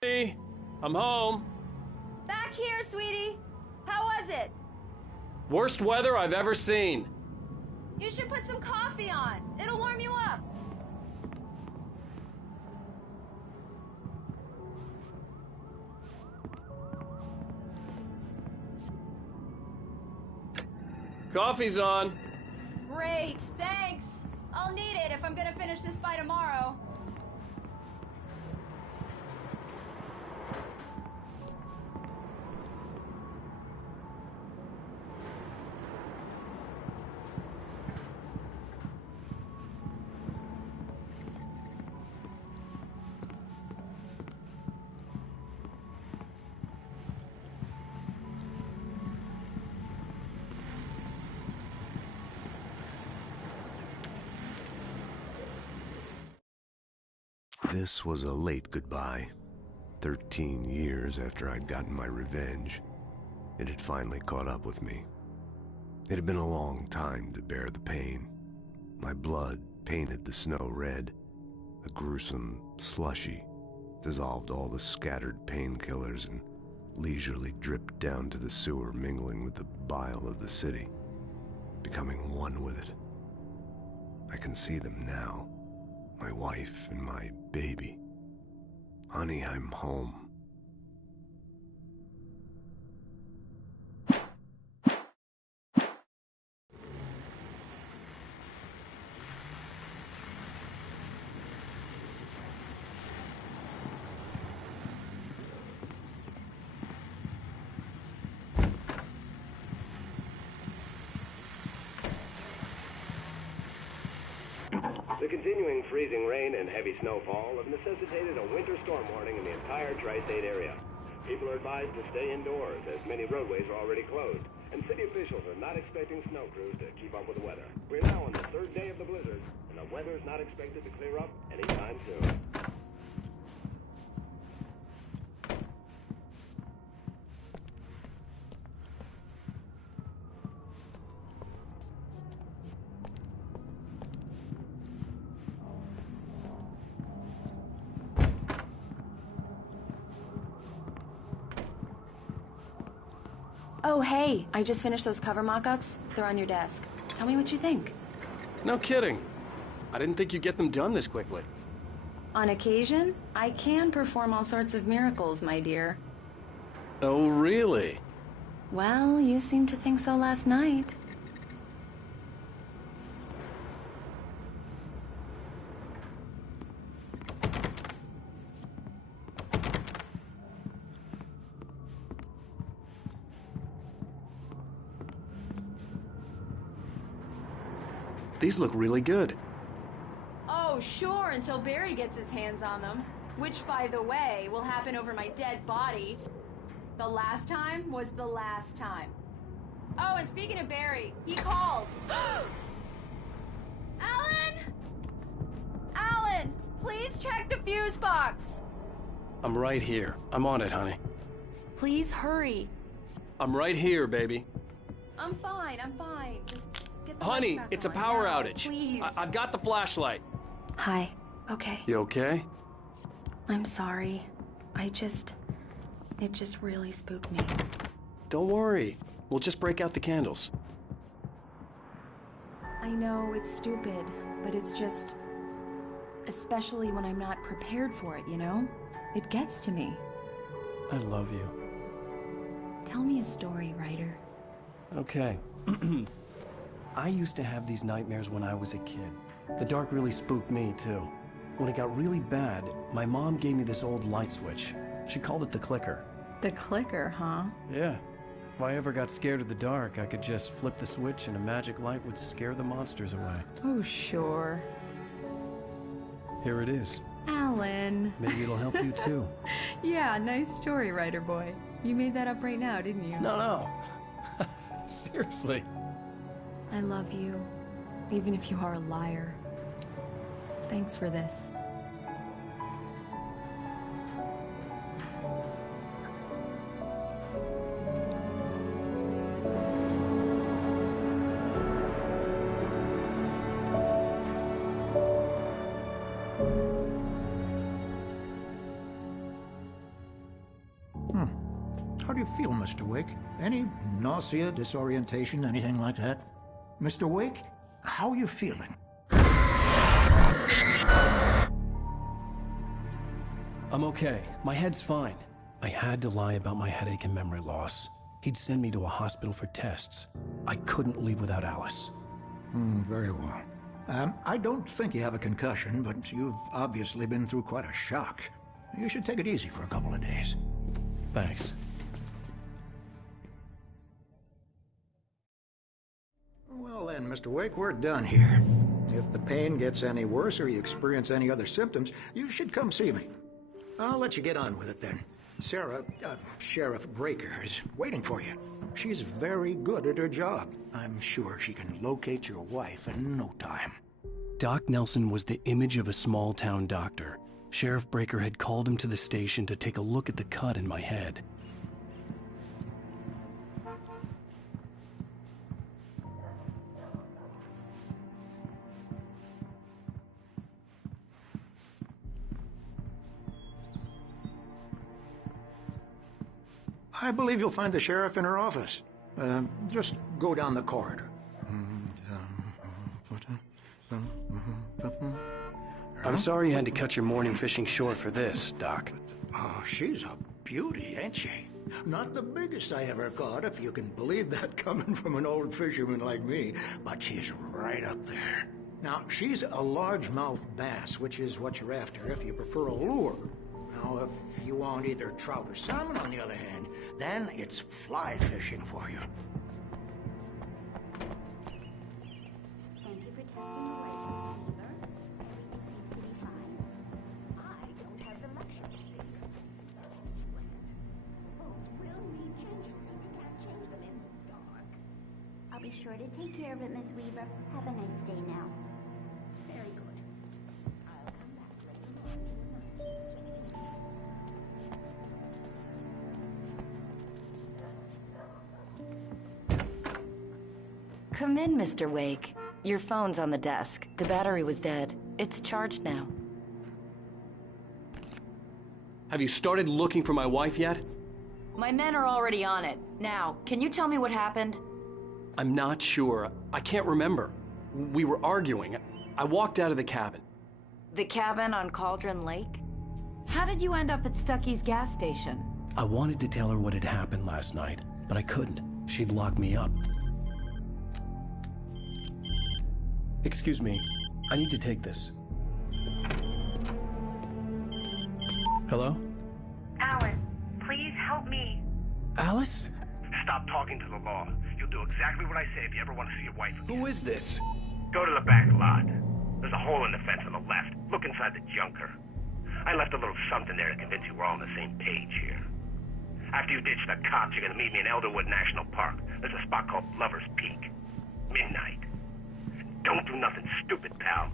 Hey, I'm home. Back here, sweetie. How was it? Worst weather I've ever seen. You should put some coffee on. It'll warm you up. Coffee's on. Great, thanks. I'll need it if I'm gonna finish this by tomorrow. This was a late goodbye. 13 years after I'd gotten my revenge, it had finally caught up with me. It had been a long time to bear the pain. My blood painted the snow red. A gruesome slushy dissolved all the scattered painkillers and leisurely dripped down to the sewer, mingling with the bile of the city, becoming one with it. I can see them now. My wife and my baby. Honey, I'm home. The continuing freezing rain and heavy snowfall have necessitated a winter storm warning in the entire tri-state area. People are advised to stay indoors as many roadways are already closed, and city officials are not expecting snow crews to keep up with the weather. We're now on the third day of the blizzard, and the weather is not expected to clear up anytime soon. Oh, hey, I just finished those cover mock-ups. They're on your desk. Tell me what you think. No kidding. I didn't think you'd get them done this quickly. On occasion, I can perform all sorts of miracles, my dear. Oh, really? Well, you seemed to think so last night. These look really good. Oh, sure, until Barry gets his hands on them. Which, by the way, will happen over my dead body. The last time was the last time. Oh, and speaking of Barry, he called. Alan! Alan, please check the fuse box. I'm right here. I'm on it, honey. Please hurry. I'm right here, baby. I'm fine, I'm fine. Just get the Honey, lights back it's a on power now, outage. Please. I've got the flashlight. Hi. Okay. You okay? I'm sorry. It just really spooked me. Don't worry. We'll just break out the candles. I know it's stupid, but it's just... especially when I'm not prepared for it, you know? It gets to me. I love you. Tell me a story, writer. Okay. I used to have these nightmares when I was a kid. The dark really spooked me, too. When it got really bad, my mom gave me this old light switch. She called it the clicker. The clicker, huh? Yeah. If I ever got scared of the dark, I could just flip the switch and a magic light would scare the monsters away. Oh, sure. Here it is. Alan. Maybe it'll help you, too. Yeah, nice story, writer boy. You made that up right now, didn't you? No. Seriously. I love you. even if you are a liar. Thanks for this. How do you feel, Mr. Wake? Any nausea, disorientation, anything like that? Mr. Wake, how are you feeling? I'm okay. My head's fine. I had to lie about my headache and memory loss. He'd send me to a hospital for tests. I couldn't leave without Alice. Very well. I don't think you have a concussion, but you've obviously been through quite a shock. You should take it easy for a couple of days. Thanks. Well then, Mr. Wake, we're done here. If the pain gets any worse or you experience any other symptoms, you should come see me. I'll let you get on with it then. Sarah, Sheriff Breaker, is waiting for you. She's very good at her job. I'm sure she can locate your wife in no time. Doc Nelson was the image of a small-town doctor. Sheriff Breaker had called him to the station to take a look at the cut in my head. I believe you'll find the sheriff in her office. Just go down the corridor. I'm sorry you had to cut your morning fishing short for this, Doc. Oh, she's a beauty, ain't she? Not the biggest I ever caught, if you can believe that coming from an old fisherman like me, but she's right up there. Now, she's a largemouth bass, which is what you're after if you prefer a lure. Now, if you want either trout or salmon, on the other hand, then it's fly fishing for you. Thank you for testing the license, Weaver. Everything seems to be fine. I don't have the luxury of being Boats will need changes, and you can't change them in the dark. I'll be sure to take care of it, Miss Weaver. Have a nice day now. Very good. I'll come back later on tonight. Come in, Mr. Wake. Your phone's on the desk. The battery was dead. It's charged now. Have you started looking for my wife yet? My men are already on it. Now, can you tell me what happened? I'm not sure. I can't remember. We were arguing. I walked out of the cabin. The cabin on Cauldron Lake? How did you end up at Stucky's gas station? I wanted to tell her what had happened last night, but I couldn't. She'd lock me up. Excuse me. I need to take this. Hello? Alice, please help me. Alice? Stop talking to the law. You'll do exactly what I say if you ever want to see your wife again. Who is this? Go to the back lot. There's a hole in the fence on the left. Look inside the junker. I left a little something there to convince you we're all on the same page here. After you ditch the cops, you're gonna meet me in Elderwood National Park. There's a spot called Lover's Peak. Midnight. Don't do nothing stupid, pal.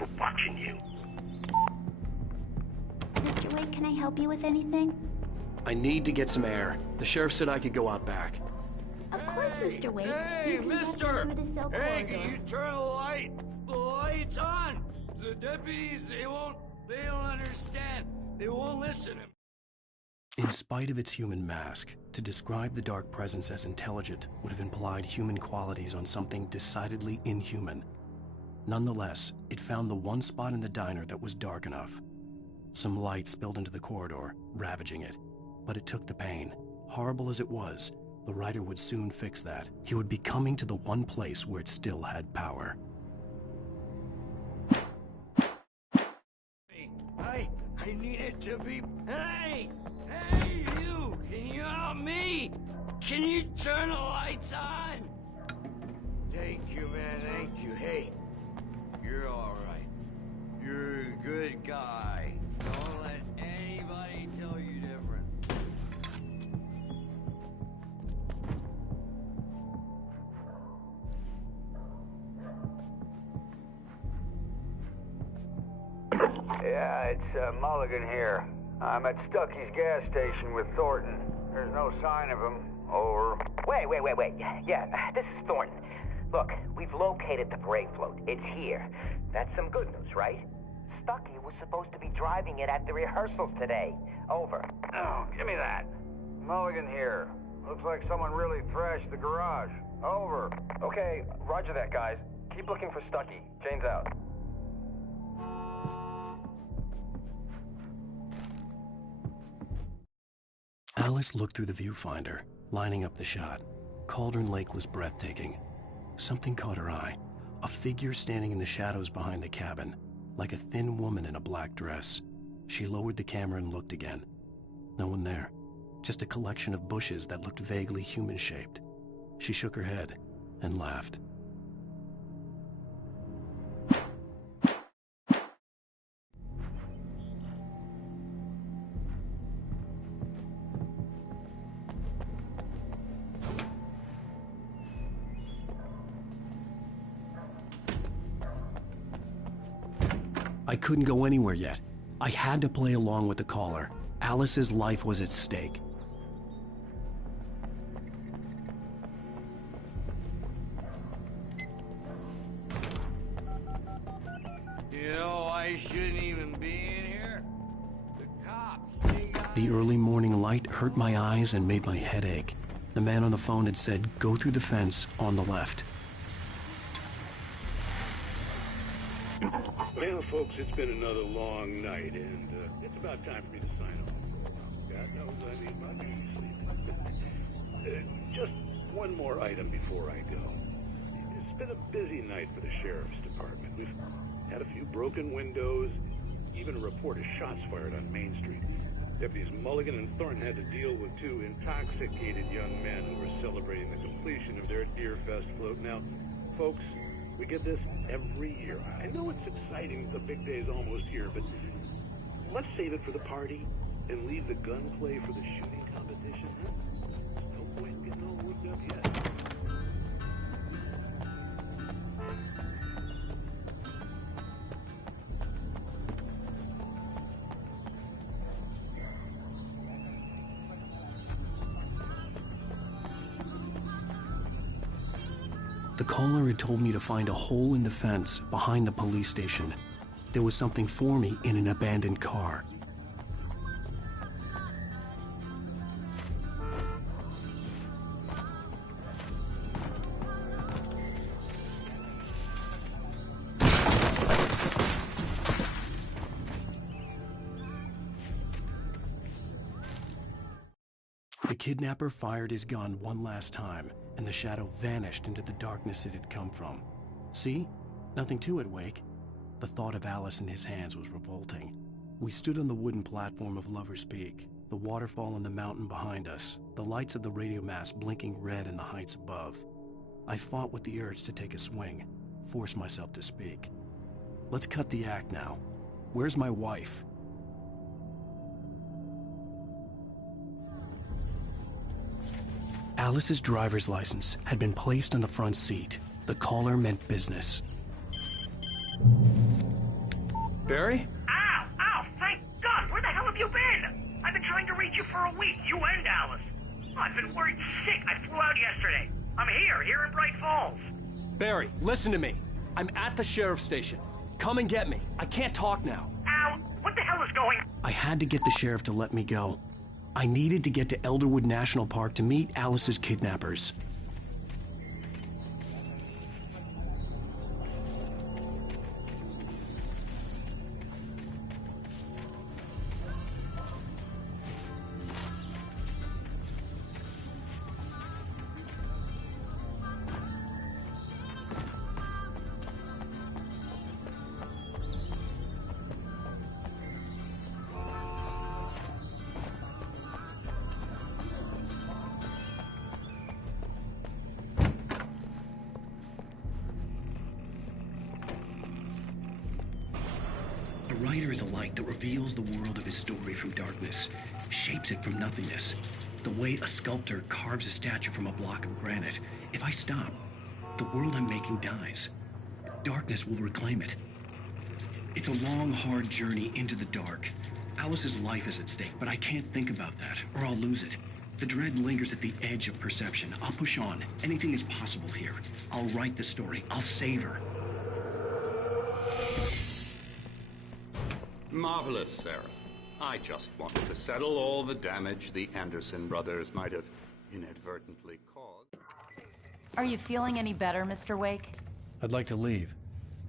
We're watching you. Mr. Wake, can I help you with anything? I need to get some air. The sheriff said I could go out back. Of course, Mr. Wake. Hey, You can walk mister! over the cell Hey, corridor. can you turn the lights on? The deputies, they don't understand. They won't listen. In spite of its human mask, to describe the dark presence as intelligent would have implied human qualities on something decidedly inhuman. Nonetheless, it found the one spot in the diner that was dark enough. Some light spilled into the corridor, ravaging it. But it took the pain. Horrible as it was, the writer would soon fix that. He would be coming to the one place where it still had power. I need it to be... Hey, you! Can you help me? Can you turn the lights on? Thank you, man, thank you. Hey, you're all right. You're a good guy. Don't let anybody tell you different. Yeah, it's Mulligan here. I'm at Stucky's gas station with Thornton. There's no sign of him. Over. Wait. Yeah, this is Thornton. Look, we've located the brake float. It's here. That's some good news, right? Stucky was supposed to be driving it at the rehearsals today. Over. Oh, give me that. Mulligan here. Looks like someone really thrashed the garage. Over. Okay, roger that, guys. Keep looking for Stucky. Jane's out. Alice looked through the viewfinder, lining up the shot. Cauldron Lake was breathtaking. Something caught her eye. A figure standing in the shadows behind the cabin, like a thin woman in a black dress. She lowered the camera and looked again. No one there. Just a collection of bushes that looked vaguely human-shaped. She shook her head and laughed. I couldn't go anywhere yet. I had to play along with the caller. Alice's life was at stake. You know, I shouldn't even be in here. The cops, they got... The early morning light hurt my eyes and made my head ache. The man on the phone had said, "Go through the fence on the left." Well, folks, it's been another long night, and it's about time for me to sign off. God knows I need my beauty sleep. Just one more item before I go. It's been a busy night for the Sheriff's Department. We've had a few broken windows, even a report of shots fired on Main Street. Deputies Mulligan and Thornton had to deal with two intoxicated young men who were celebrating the completion of their Deer Fest float. Now, folks, we get this every year. I know it's exciting, the big day's almost here, but let's save it for the party and leave the gunplay for the shooting competition, huh? No point in getting all worked up yet. The caller had told me to find a hole in the fence behind the police station. There was something for me in an abandoned car. The kidnapper fired his gun one last time, and the shadow vanished into the darkness it had come from. See? Nothing to it, Wake. The thought of Alice in his hands was revolting. We stood on the wooden platform of Lover's Peak, the waterfall on the mountain behind us, the lights of the radio mast blinking red in the heights above. I fought with the urge to take a swing, force myself to speak. Let's cut the act now. Where's my wife? Alice's driver's license had been placed on the front seat. The caller meant business. Barry? Ow! Thank God! Where the hell have you been? I've been trying to reach you for a week, you and Alice. I've been worried sick. I flew out yesterday. I'm here in Bright Falls. Barry, listen to me. I'm at the sheriff's station. Come and get me. I can't talk now. Al, what the hell is going on? I had to get the sheriff to let me go. I needed to get to Elderwood National Park to meet Alice's kidnappers. A writer is a light that reveals the world of his story from darkness, shapes it from nothingness. The way a sculptor carves a statue from a block of granite. If I stop, the world I'm making dies. Darkness will reclaim it. It's a long, hard journey into the dark. Alice's life is at stake, but I can't think about that, or I'll lose it. The dread lingers at the edge of perception. I'll push on. Anything is possible here. I'll write the story. I'll save her. Marvelous, Sarah. I just wanted to settle all the damage the Anderson brothers might have inadvertently caused. Are you feeling any better, Mr. Wake? I'd like to leave.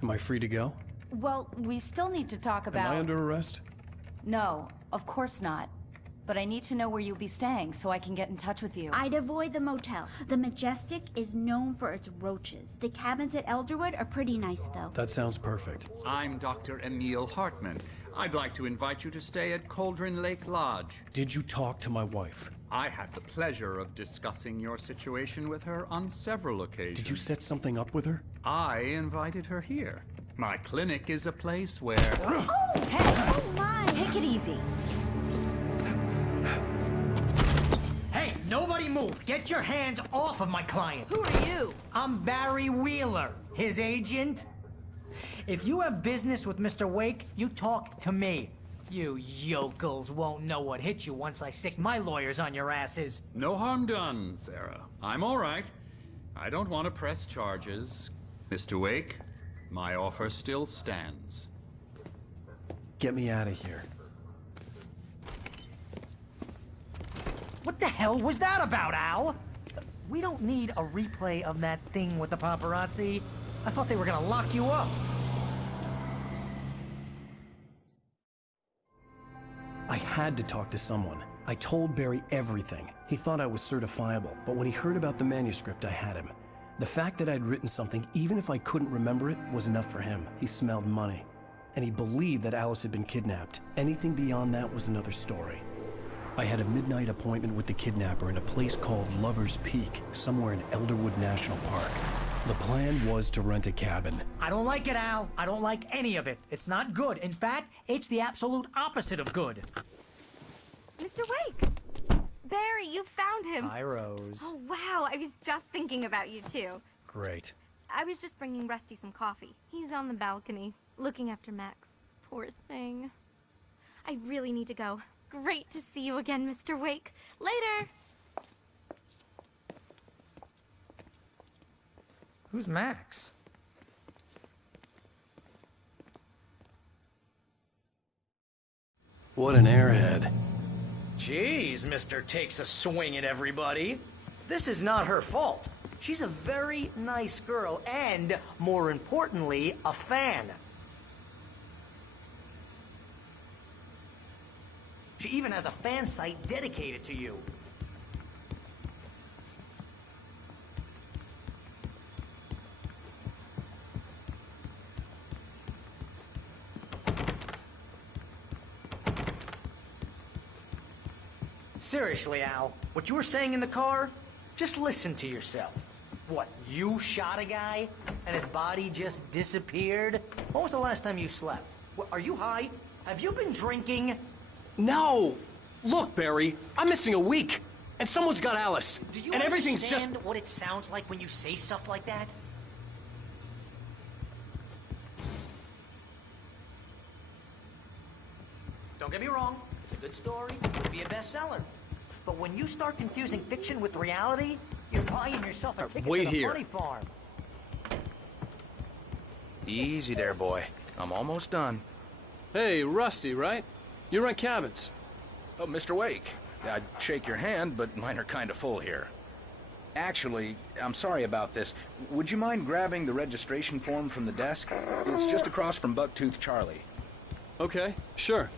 Am I free to go? Well, we still need to talk about... Am I under arrest? No, of course not. But I need to know where you'll be staying so I can get in touch with you. I'd avoid the motel. The Majestic is known for its roaches. The cabins at Elderwood are pretty nice, though. That sounds perfect. I'm Dr. Emil Hartman. I'd like to invite you to stay at Cauldron Lake Lodge. Did you talk to my wife? I had the pleasure of discussing your situation with her on several occasions. Did you set something up with her? I invited her here. My clinic is a place where... Oh! Hey! Oh, my! Take it easy. Hey, nobody move! Get your hands off of my client! Who are you? I'm Barry Wheeler, his agent. If you have business with Mr. Wake, you talk to me. You yokels won't know what hit you once I sick my lawyers on your asses. No harm done, Sarah. I'm all right. I don't want to press charges. Mr. Wake, my offer still stands. Get me out of here. What the hell was that about, Al? We don't need a replay of that thing with the paparazzi. I thought they were gonna lock you up. I had to talk to someone. I told Barry everything. He thought I was certifiable, but when he heard about the manuscript, I had him. The fact that I'd written something, even if I couldn't remember it, was enough for him. He smelled money. And he believed that Alice had been kidnapped. Anything beyond that was another story. I had a midnight appointment with the kidnapper in a place called Lover's Peak, somewhere in Elderwood National Park. The plan was to rent a cabin. I don't like it, Al. I don't like any of it. It's not good. In fact, it's the absolute opposite of good. Mr. Wake! Barry, you found him. Hi, Rose. Oh, wow. I was just thinking about you, too. Great. I was just bringing Rusty some coffee. He's on the balcony, looking after Max. Poor thing. I really need to go. Great to see you again, Mr. Wake. Later! Who's Max? What an airhead. Jeez, Mr. Takes a swing at everybody. This is not her fault. She's a very nice girl and, more importantly, a fan. She even has a fan site dedicated to you. Seriously, Al, what you were saying in the car, just listen to yourself. What, you shot a guy and his body just disappeared? When was the last time you slept? What, are you high? Have you been drinking? No! Look, Barry, I'm missing a week, and someone's got Alice, Do you and everything's just... understand what it sounds like when you say stuff like that? Don't get me wrong, it's a good story, it could be a bestseller. But when you start confusing fiction with reality, you're buying yourself a ticket wait to the here. funny farm. Easy there, boy. I'm almost done. Hey, Rusty, right? You rent cabins. Oh, Mr. Wake. I'd shake your hand, but mine are kind of full here. Actually, I'm sorry about this. Would you mind grabbing the registration form from the desk? It's just across from Bucktooth Charlie. Okay, sure.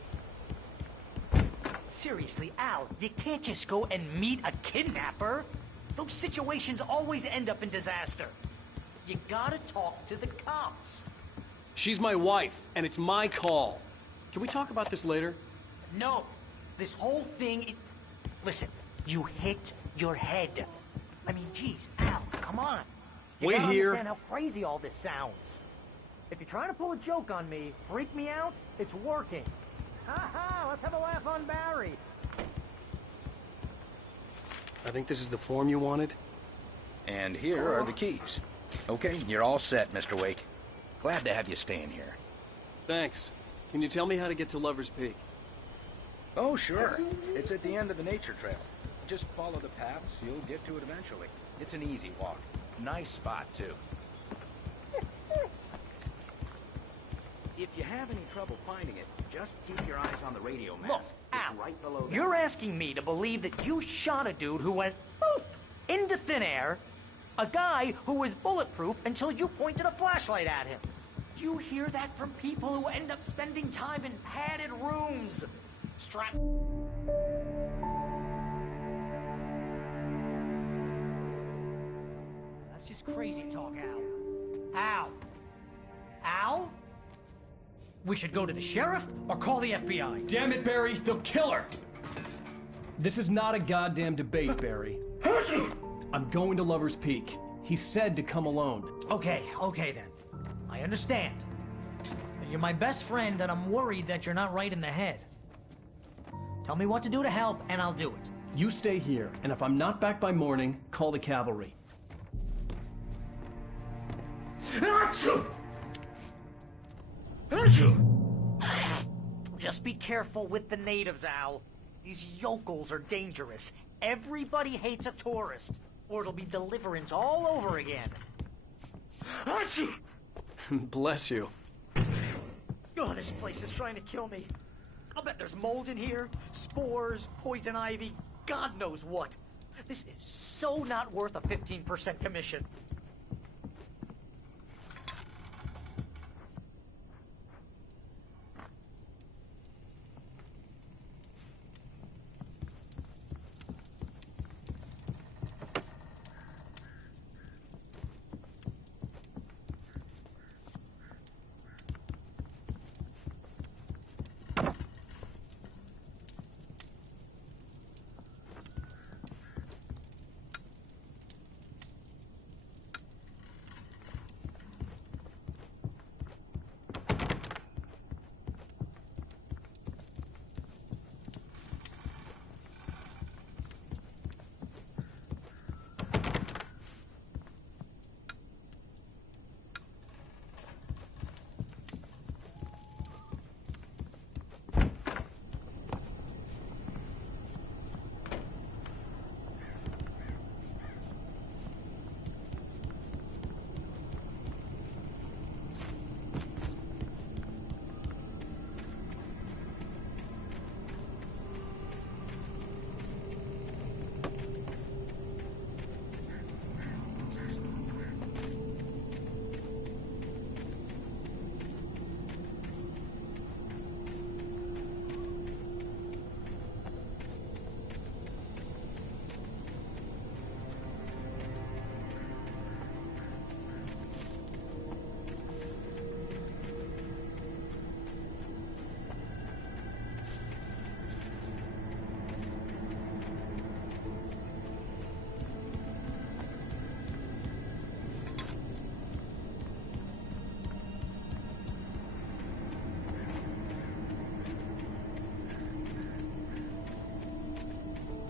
Seriously, Al, you can't just go and meet a kidnapper. Those situations always end up in disaster. You gotta talk to the cops. She's my wife, and it's my call. Can we talk about this later? No. This whole thing... Listen, you hit your head. I mean, geez, Al, come on. You Wait gotta here. understand how crazy all this sounds. If you're trying to pull a joke on me, freak me out, it's working. Ha ha, let's have a laugh on Barry. I think this is the form you wanted. And here are the keys. Okay, you're all set, Mr. Wake. Glad to have you staying here. Thanks. Can you tell me how to get to Lover's Peak? Oh, sure. It's at the end of the nature trail. Just follow the paths, you'll get to it eventually. It's an easy walk. Nice spot, too. If you have any trouble finding it, just keep your eyes on the radio map. Look, Al, right below that. you're asking me to believe that you shot a dude who went poof into thin air, a guy who was bulletproof until you pointed a flashlight at him. You hear that from people who end up spending time in padded rooms. Strap. That's just crazy talk, Al. Al? Al? We should go to the sheriff or call the FBI. Damn it, Barry, they'll kill her! This is not a goddamn debate, Barry. I'm going to Lover's Peak. He said to come alone. Okay then. I understand. You're my best friend, and I'm worried that you're not right in the head. Tell me what to do to help, and I'll do it. You stay here, and if I'm not back by morning, call the cavalry. Just be careful with the natives, Al. These yokels are dangerous. Everybody hates a tourist, or it'll be Deliverance all over again. Bless you. Oh, this place is trying to kill me. I'll bet there's mold in here, spores, poison ivy, God knows what. This is so not worth a 15% commission.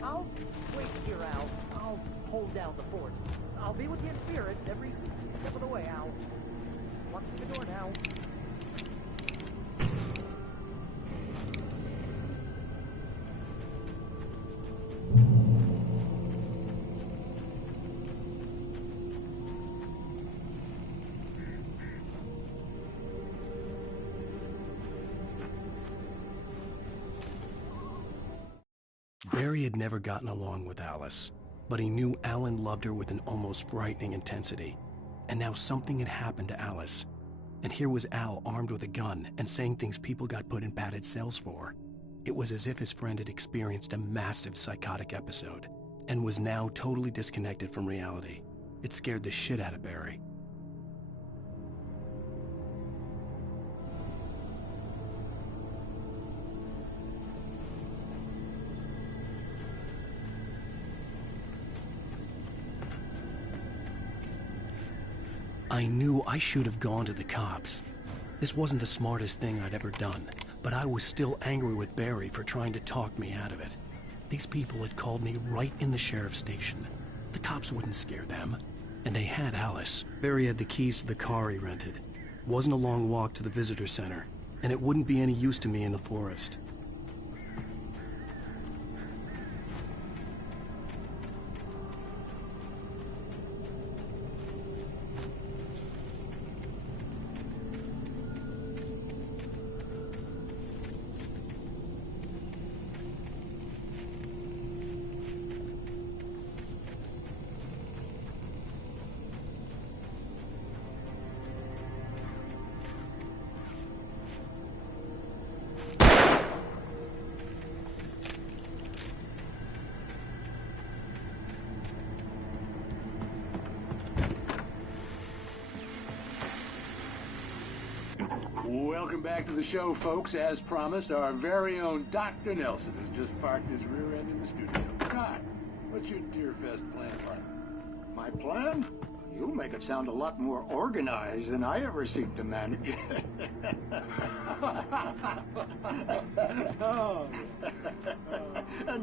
I'll wait here, Al. I'll hold down the fort. I'll be with you in spirit every step of the way, Al. Walk through the door now. Barry had never gotten along with Alice, but he knew Alan loved her with an almost frightening intensity. And now something had happened to Alice. And here was Al armed with a gun and saying things people got put in padded cells for. It was as if his friend had experienced a massive psychotic episode and was now totally disconnected from reality. It scared the shit out of Barry. I knew I should have gone to the cops. This wasn't the smartest thing I'd ever done, but I was still angry with Barry for trying to talk me out of it. These people had called me right in the sheriff's station. The cops wouldn't scare them. And they had Alice. Barry had the keys to the car he rented. Wasn't a long walk to the visitor center. and it wouldn't be any use to me in the forest. Welcome back to the show, folks. As promised, our very own Dr. Nelson has just parked his rear end in the studio. Doc, what's your Deerfest plan like? My plan? You make it sound a lot more organized than I ever seem to manage.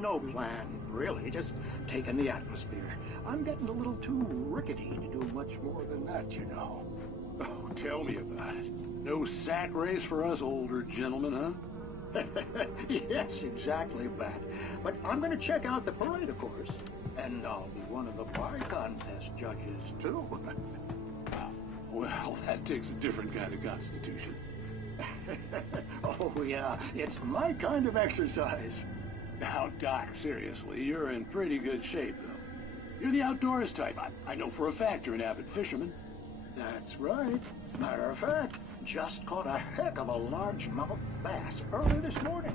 No plan, really. Just taking the atmosphere. I'm getting a little too rickety to do much more than that, you know. Oh, tell me about it. No sack race for us older gentlemen, huh? Yes, exactly, Bat. But I'm going to check out the parade, of course. And I'll be one of the pie contest judges, too. Well, that takes a different kind of constitution. Oh, yeah. It's my kind of exercise. Now, Doc, seriously, you're in pretty good shape, though. You're the outdoors type. I know for a fact you're an avid fisherman. That's right. Matter of fact, just caught a heck of a largemouth bass early this morning.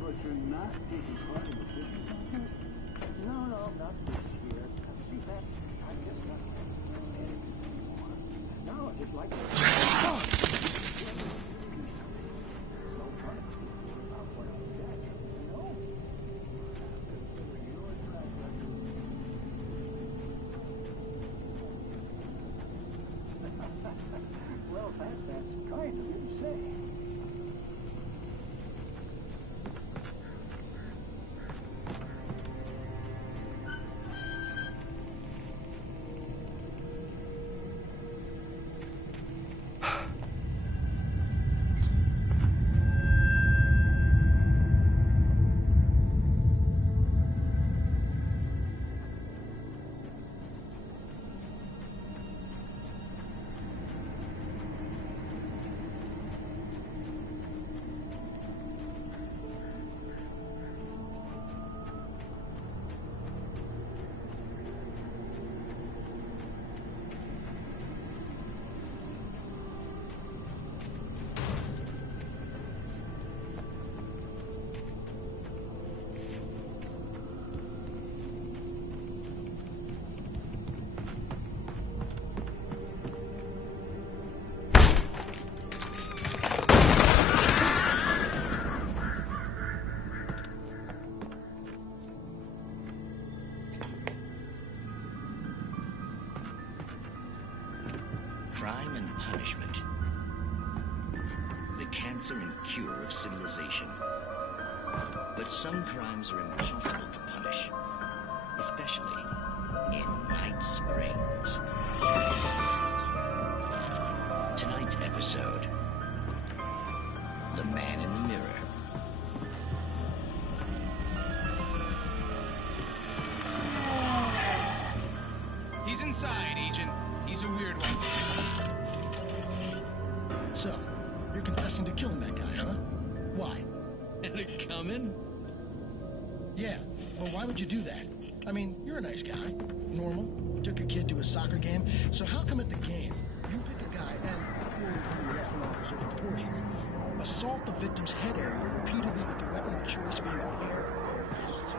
But you're not taking part in the fishing contest? No, not this year. See, Pat, I just not anymore. Now I just like to... Oh! So fun about what I got, you know? Well, that's kind of you to say. Crime and punishment. The cancer and cure of civilization. But some crimes are impossible to punish, especially in Night Springs. Tonight's episode, The Man in the Mirror. He's inside, Agent. He's a weird one. So, you're confessing to killing that guy, huh? Why? And it coming? Yeah, well, why would you do that? I mean, you're a nice guy. Normal. Took a kid to a soccer game. So how come at the game, you pick a guy and, you're officer's report here, assault the victim's head area repeatedly with the weapon of choice being a pair of bare fists?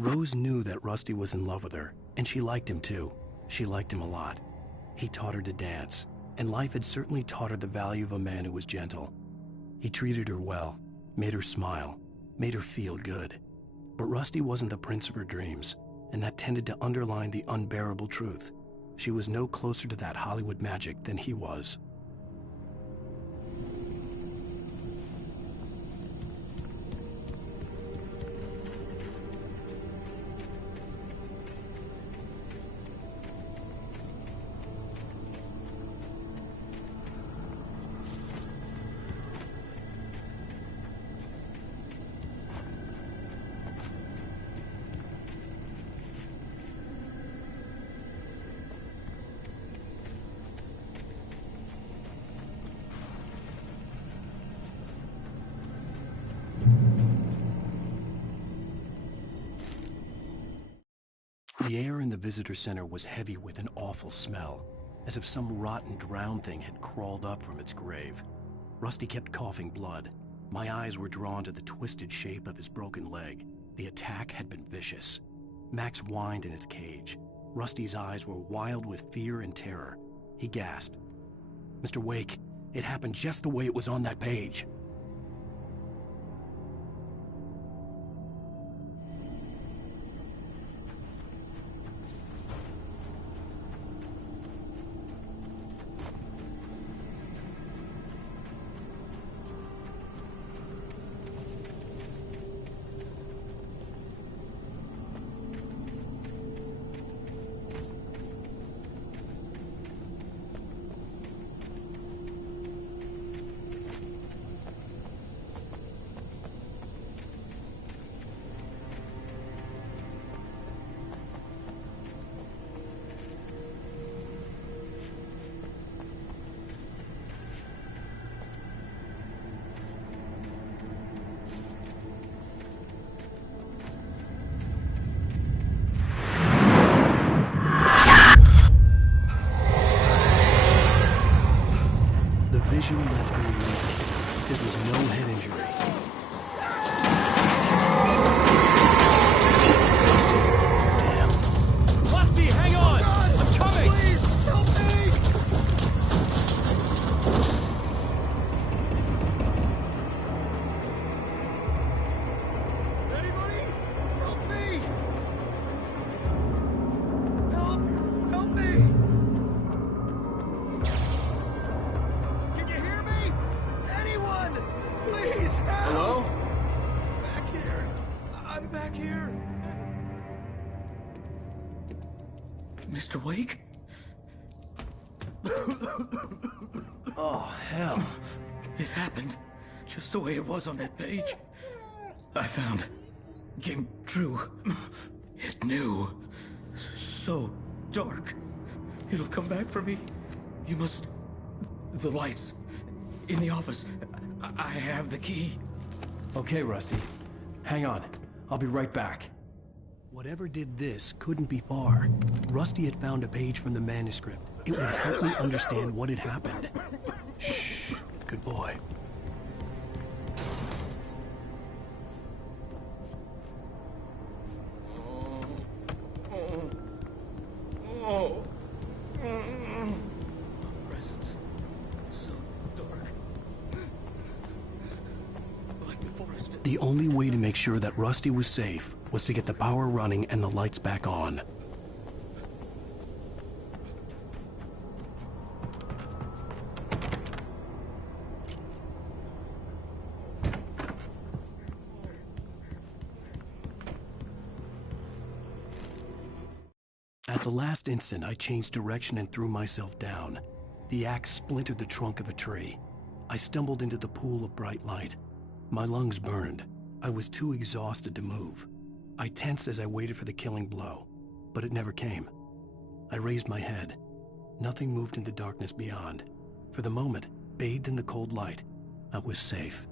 Rose knew that Rusty was in love with her, and she liked him too. She liked him a lot. He taught her to dance, and life had certainly taught her the value of a man who was gentle. He treated her well, made her smile, made her feel good. But Rusty wasn't the prince of her dreams, and that tended to underline the unbearable truth. She was no closer to that Hollywood magic than he was. The air in the visitor center was heavy with an awful smell, as if some rotten drowned thing had crawled up from its grave. Rusty kept coughing blood. My eyes were drawn to the twisted shape of his broken leg. The attack had been vicious. Max whined in his cage. Rusty's eyes were wild with fear and terror. He gasped. "Mr. Wake, it happened just the way it was on that page." Vision left me weak. This was no head injury. Damn. Rusty, hang on! I'm coming! Please, help me! Anybody? Help me! Help me! Please, help! Hello? Back here. I'm back here. Mr. Wake? Oh, hell. It happened just the way it was on that page. I found. Came true. It knew. So dark. It'll come back for me. You must... The lights. In the office. I have the key. Okay, Rusty. Hang on. I'll be right back. Whatever did this couldn't be far. Rusty had found a page from the manuscript. It would help me understand what had happened. Shh. Good boy. Presence. So dark. Like the forest. The only way to make sure that Rusty was safe was to get the power running and the lights back on. At the last instant, I changed direction and threw myself down. The axe splintered the trunk of a tree. I stumbled into the pool of bright light. My lungs burned. I was too exhausted to move. I tensed as I waited for the killing blow, but it never came. I raised my head. Nothing moved in the darkness beyond. For the moment, bathed in the cold light, I was safe.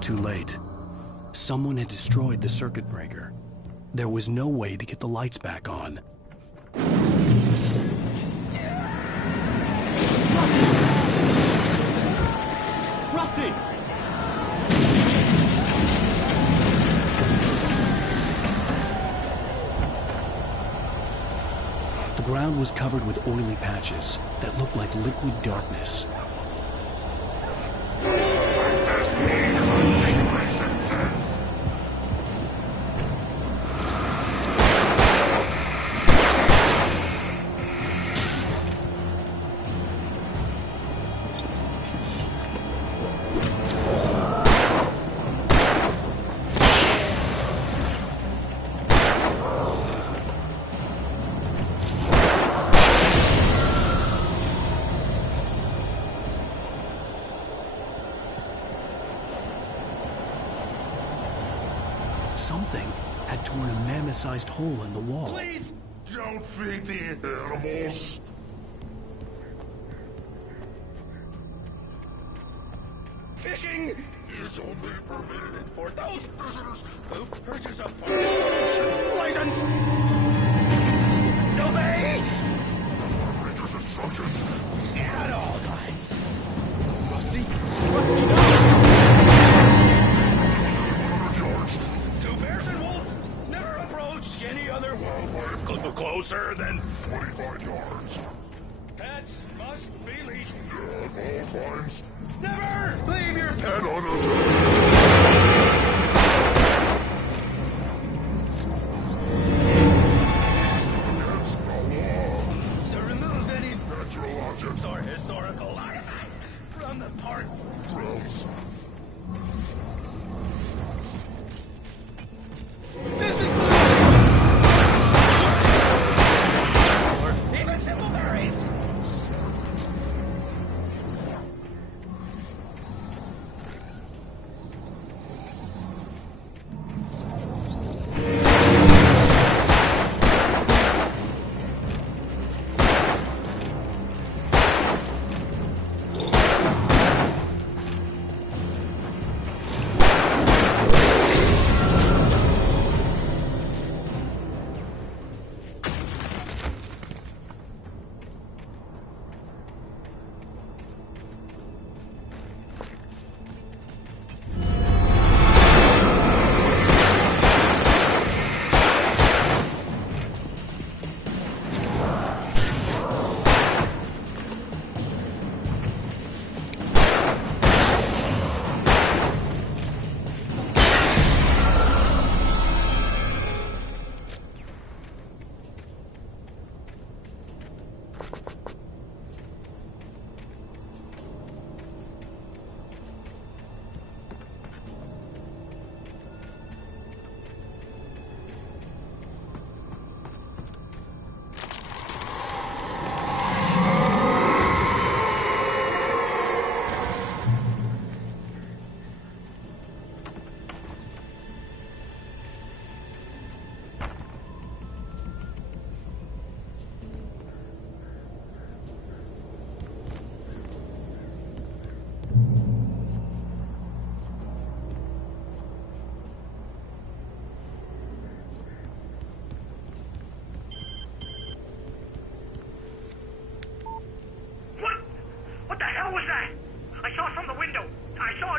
too late. Someone had destroyed the circuit breaker. There was no way to get the lights back on. Rusty! The ground was covered with oily patches that looked like liquid darkness. I just need hunting licenses. Something had torn a mammoth-sized hole in the wall. Please don't feed the animals. Fishing Is only permitted for those visitors who purchase a license. Obey Ranger's instructions. at all times. Rusty? Rusty, no! Do bears and wolves never approach any other wildlife closer than 25 yards. pets must be leashed. At all times. Never leave your And unattended. Against the law. to remove any Natural objects. or historical artifacts from the park. Grounds. This includes or even simple berries. What the hell was that? I saw it from the window. I saw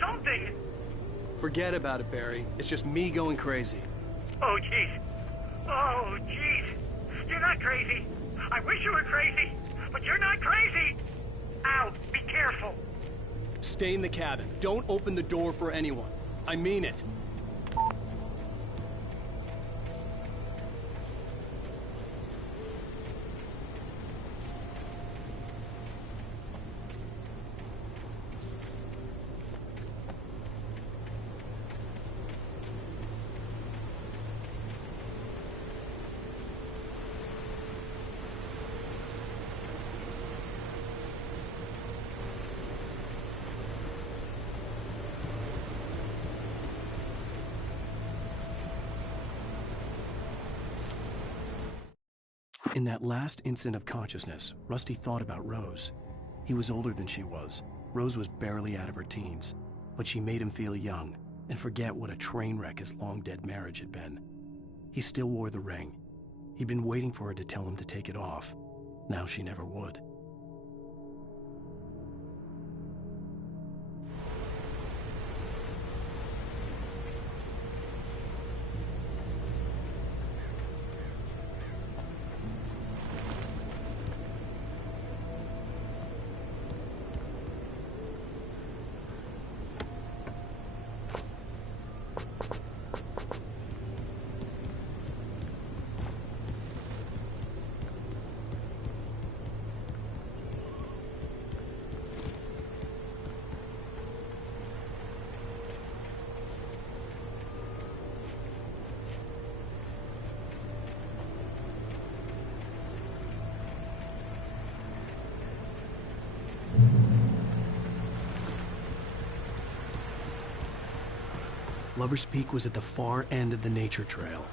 something. Forget about it, Barry. It's just me going crazy. Oh, jeez. Oh, jeez. You're not crazy. I wish you were crazy, but you're not crazy. Ow, be careful. Stay in the cabin. Don't open the door for anyone. I mean it. In that last instant of consciousness, Rusty thought about Rose. He was older than she was. Rose was barely out of her teens. but she made him feel young and forget what a train wreck his long-dead marriage had been. He still wore the ring. He'd been waiting for her to tell him to take it off. Now she never would. Lover's Peak was at the far end of the nature trail.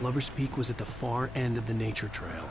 Lover's Peak was at the far end of the nature trail.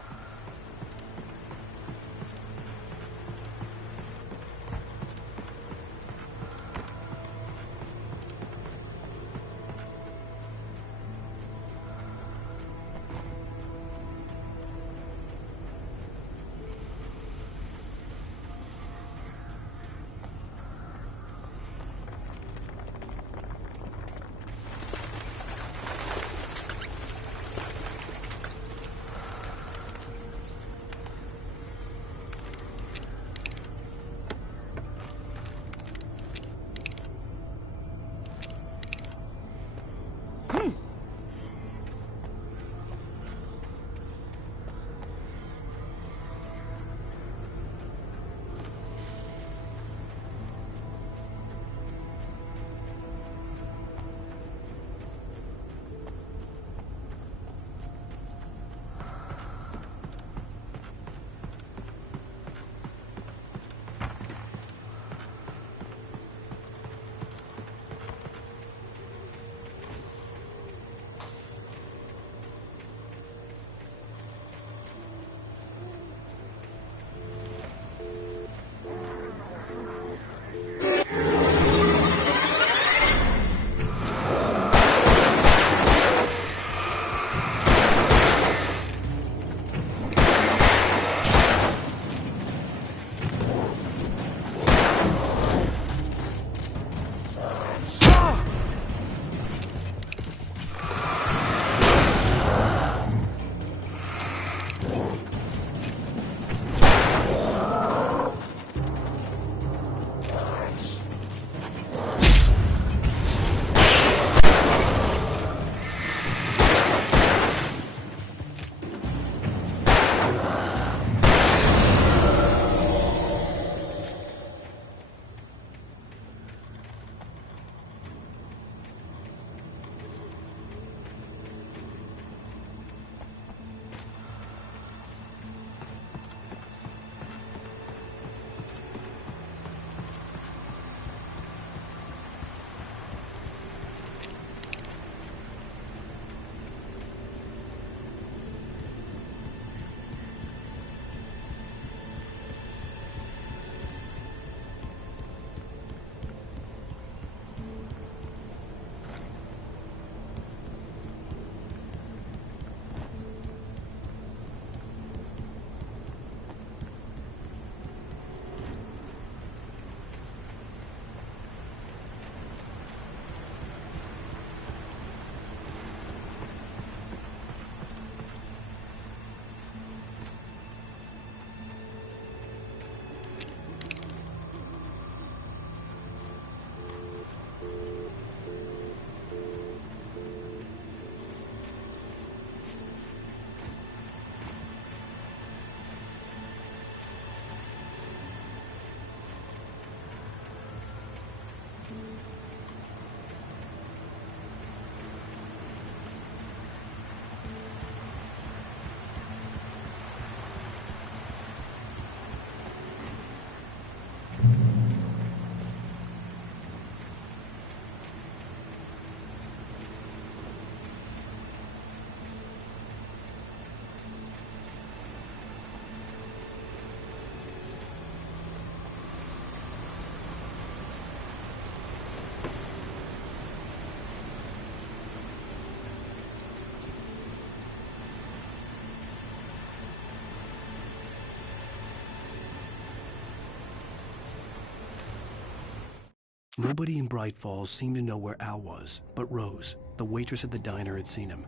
Nobody in Bright Falls seemed to know where Al was, but Rose, the waitress at the diner, had seen him.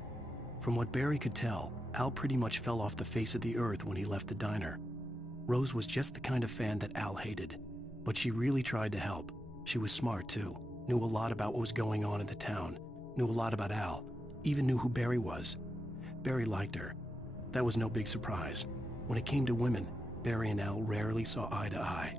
From what Barry could tell, Al pretty much fell off the face of the earth when he left the diner. Rose was just the kind of fan that Al hated, but she really tried to help. She was smart too, knew a lot about what was going on in the town, knew a lot about Al, even knew who Barry was. Barry liked her. That was no big surprise. When it came to women, Barry and Al rarely saw eye to eye.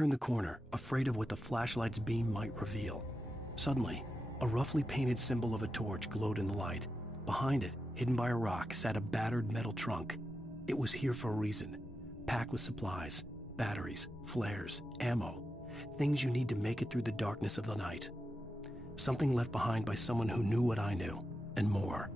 turned the corner, afraid of what the flashlight's beam might reveal. Suddenly, a roughly painted symbol of a torch glowed in the light. Behind it, hidden by a rock, sat a battered metal trunk. It was here for a reason, packed with supplies, batteries, flares, ammo, things you need to make it through the darkness of the night. Something left behind by someone who knew what I knew, and more.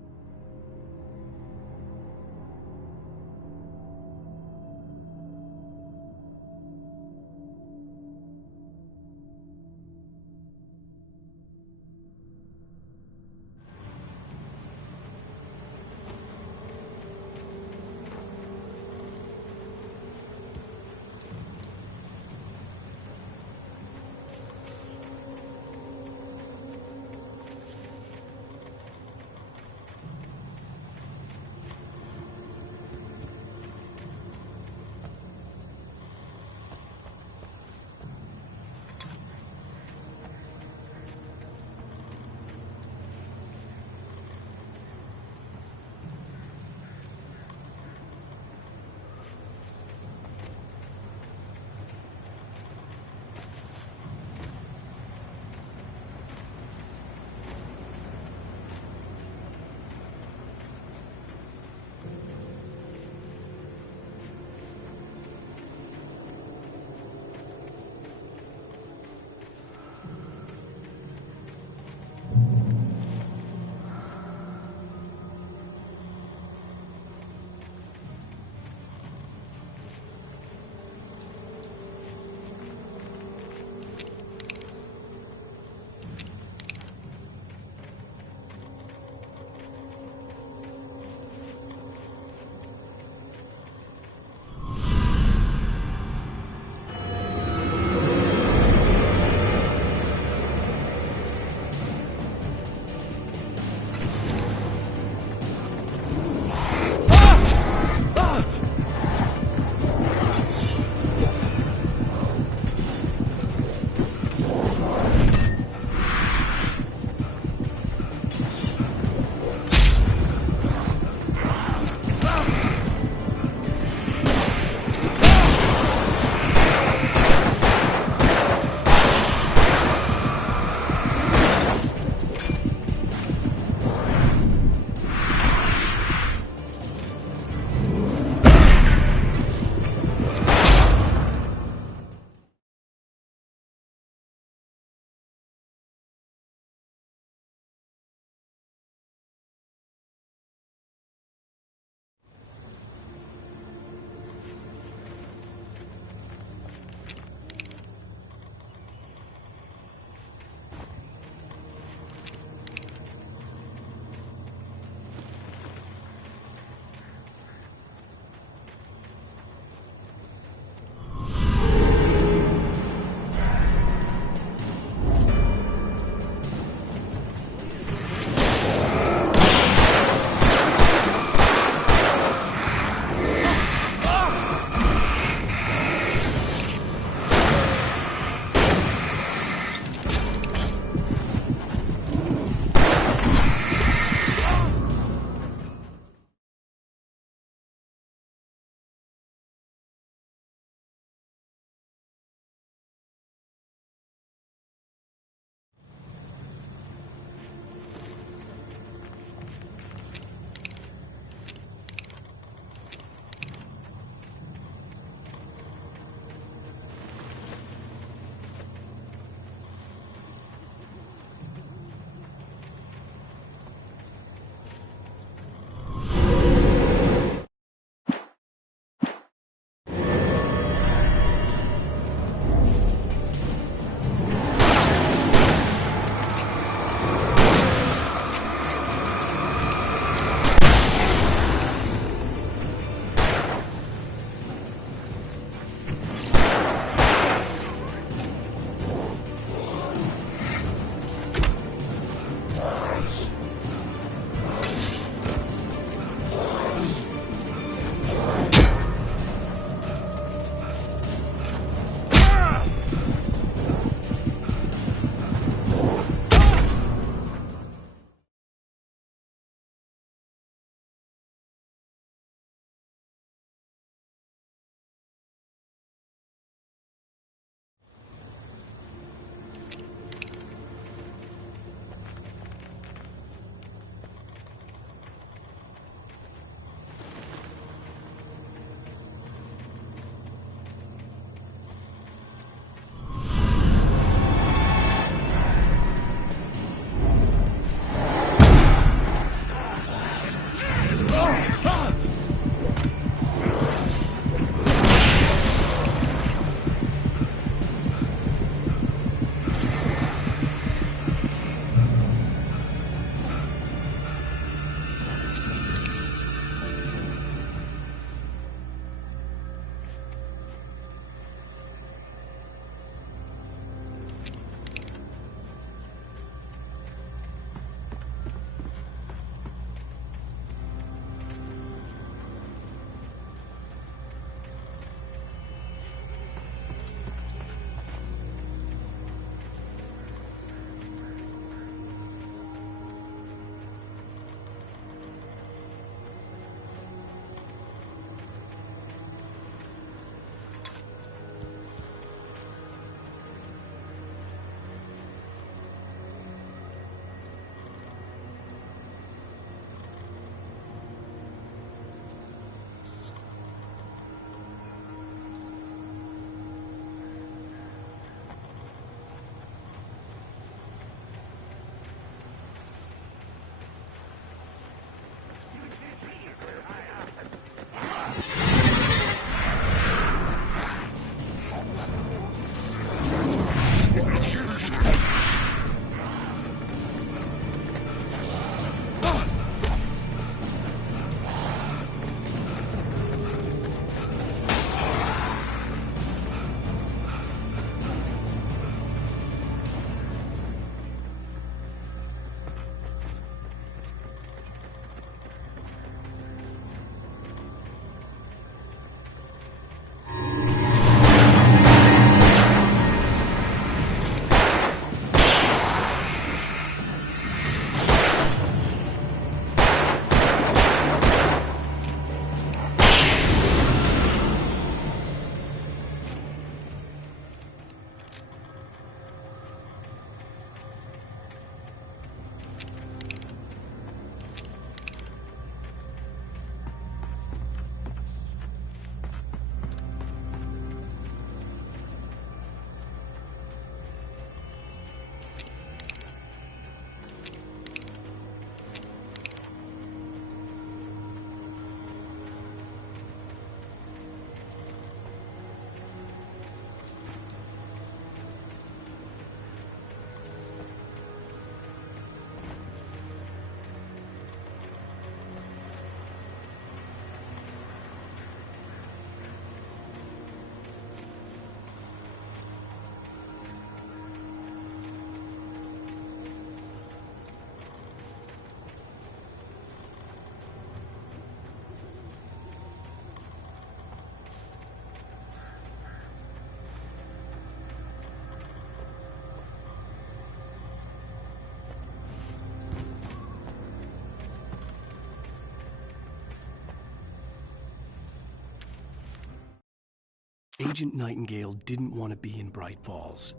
Agent Nightingale didn't want to be in Bright Falls.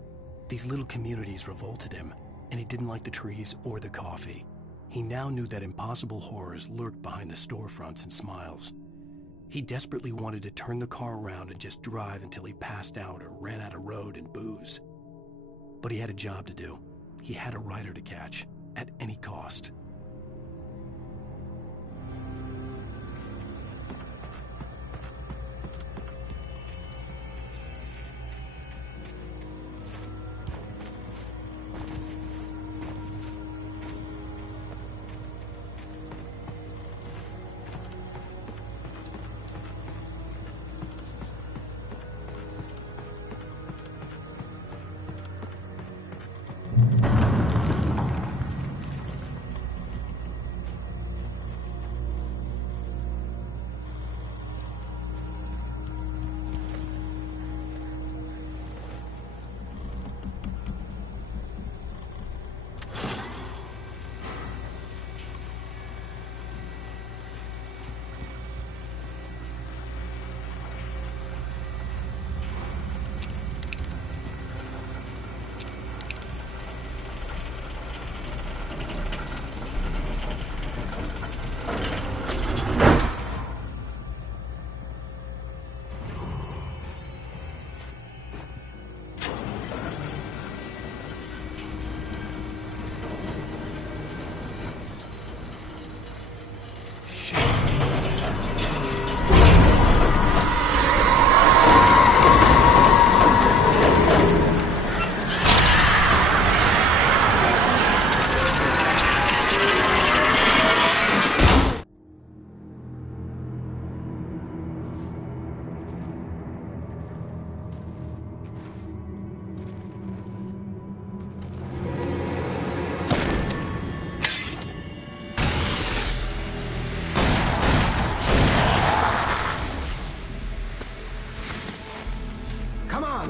These little communities revolted him, and he didn't like the trees or the coffee. He now knew that impossible horrors lurked behind the storefronts and smiles. He desperately wanted to turn the car around and just drive until he passed out or ran out of road and booze. But he had a job to do. He had a rider to catch, at any cost.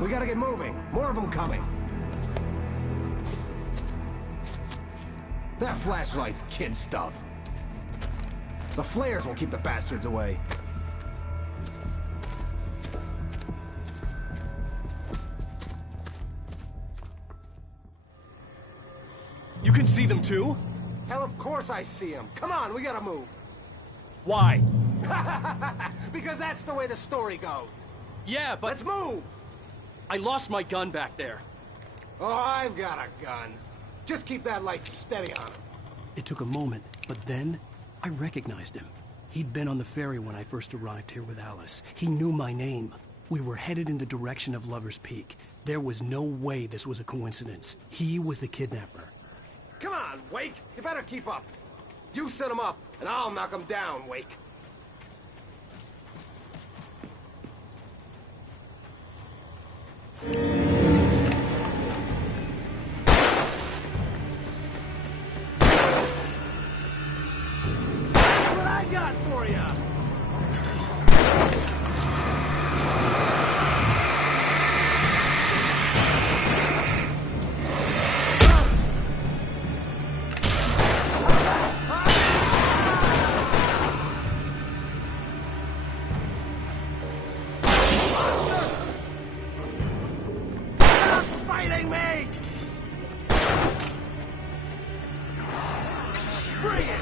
We gotta get moving. More of them coming. That flashlight's kid stuff. The flares will keep the bastards away. You can see them too? Hell, of course I see them. Come on, we gotta move. Why? Because that's the way the story goes. Yeah, but... Let's move! I lost my gun back there. Oh, I've got a gun. Just keep that light steady on him. It took a moment, but then I recognized him. He'd been on the ferry when I first arrived here with Alice. He knew my name. We were headed in the direction of Lover's Peak. There was no way this was a coincidence. He was the kidnapper. Come on, Wake! You better keep up. You set him up, and I'll knock him down, Wake. What I got for you? Fighting me! Bring it!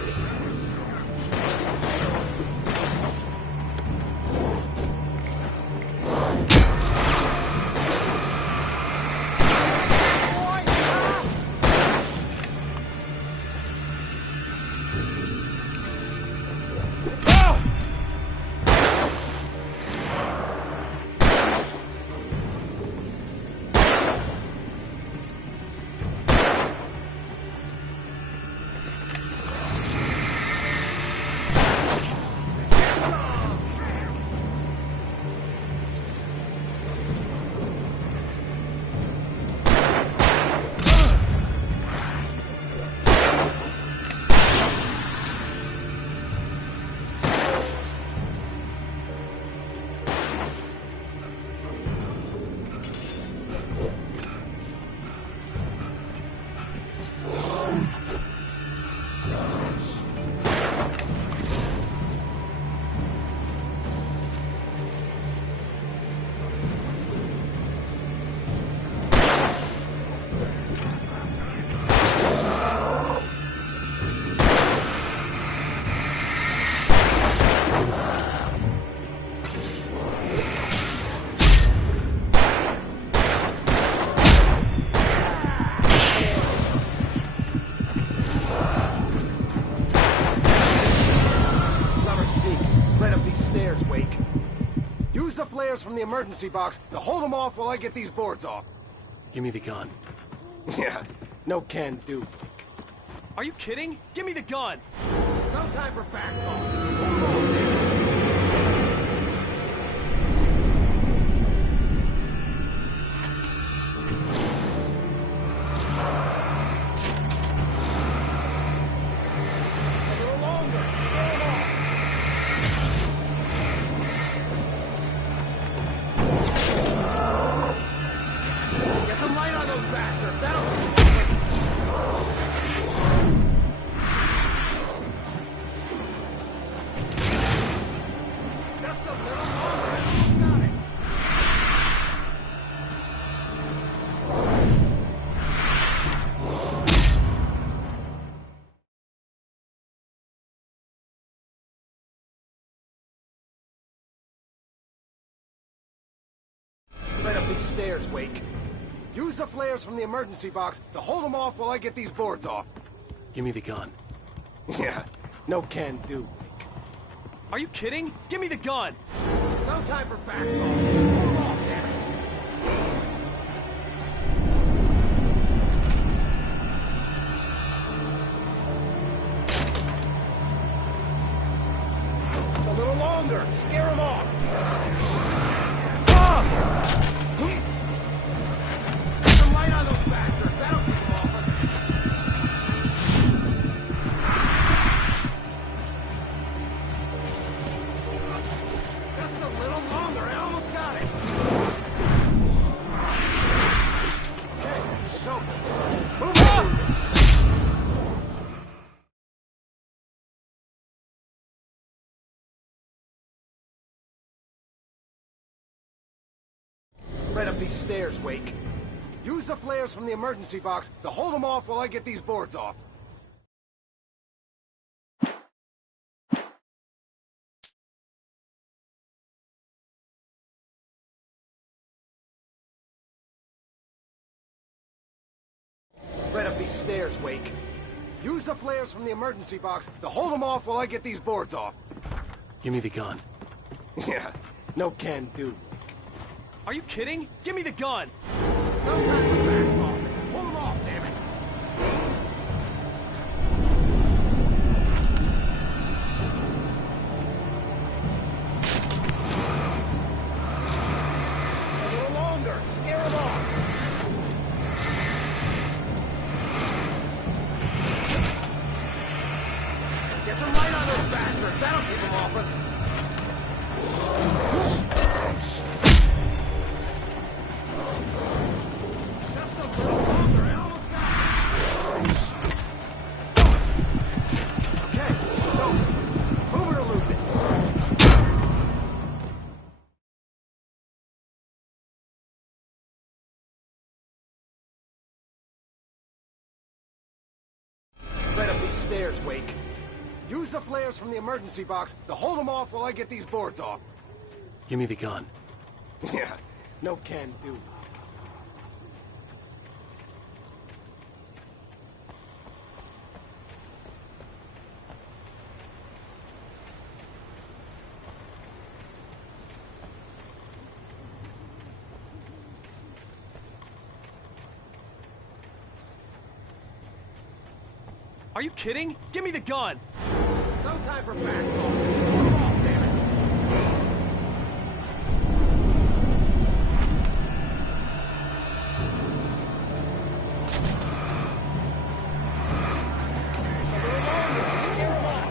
stairs, Wake. Use the flares from the emergency box to hold them off while I get these boards off. Give me the gun. Yeah, no can do, Wake. Are you kidding? Give me the gun! No time for back talk. Hold them off, damn it. Right up these stairs, Wake. Use the flares from the emergency box to hold them off while I get these boards off. Give me the gun. Yeah, no can do, Wake. Are you kidding? Give me the gun! No time for back talk. Hold them off, damn it. Just a little longer. Scare them off. Get some light on those bastards. That'll keep them off us. Just a little longer. I almost got it. Okay, it's open. Move on! Right up these stairs, Wake. Use the flares from the emergency box to hold them off while I get these boards off. Right up these stairs, Wake. Use the flares from the emergency box to hold them off while I get these boards off. Give me the gun. Yeah, no can do, Wake. Are you kidding? Give me the gun! No time for back talk. Hold them off, damn it. A little longer. Scare them off. Get some light on those bastards. That'll keep them off us. Just a little longer. I almost got it. Okay, it's over. Move it or lose it. Right up these stairs, Wake. Use the flares from the emergency box to hold them off while I get these boards off. Give me the gun. Yeah, no can do, Wake. Are you kidding? Give me the gun! No time for back talk. Hold them off, damn it. A little longer. Scare them off.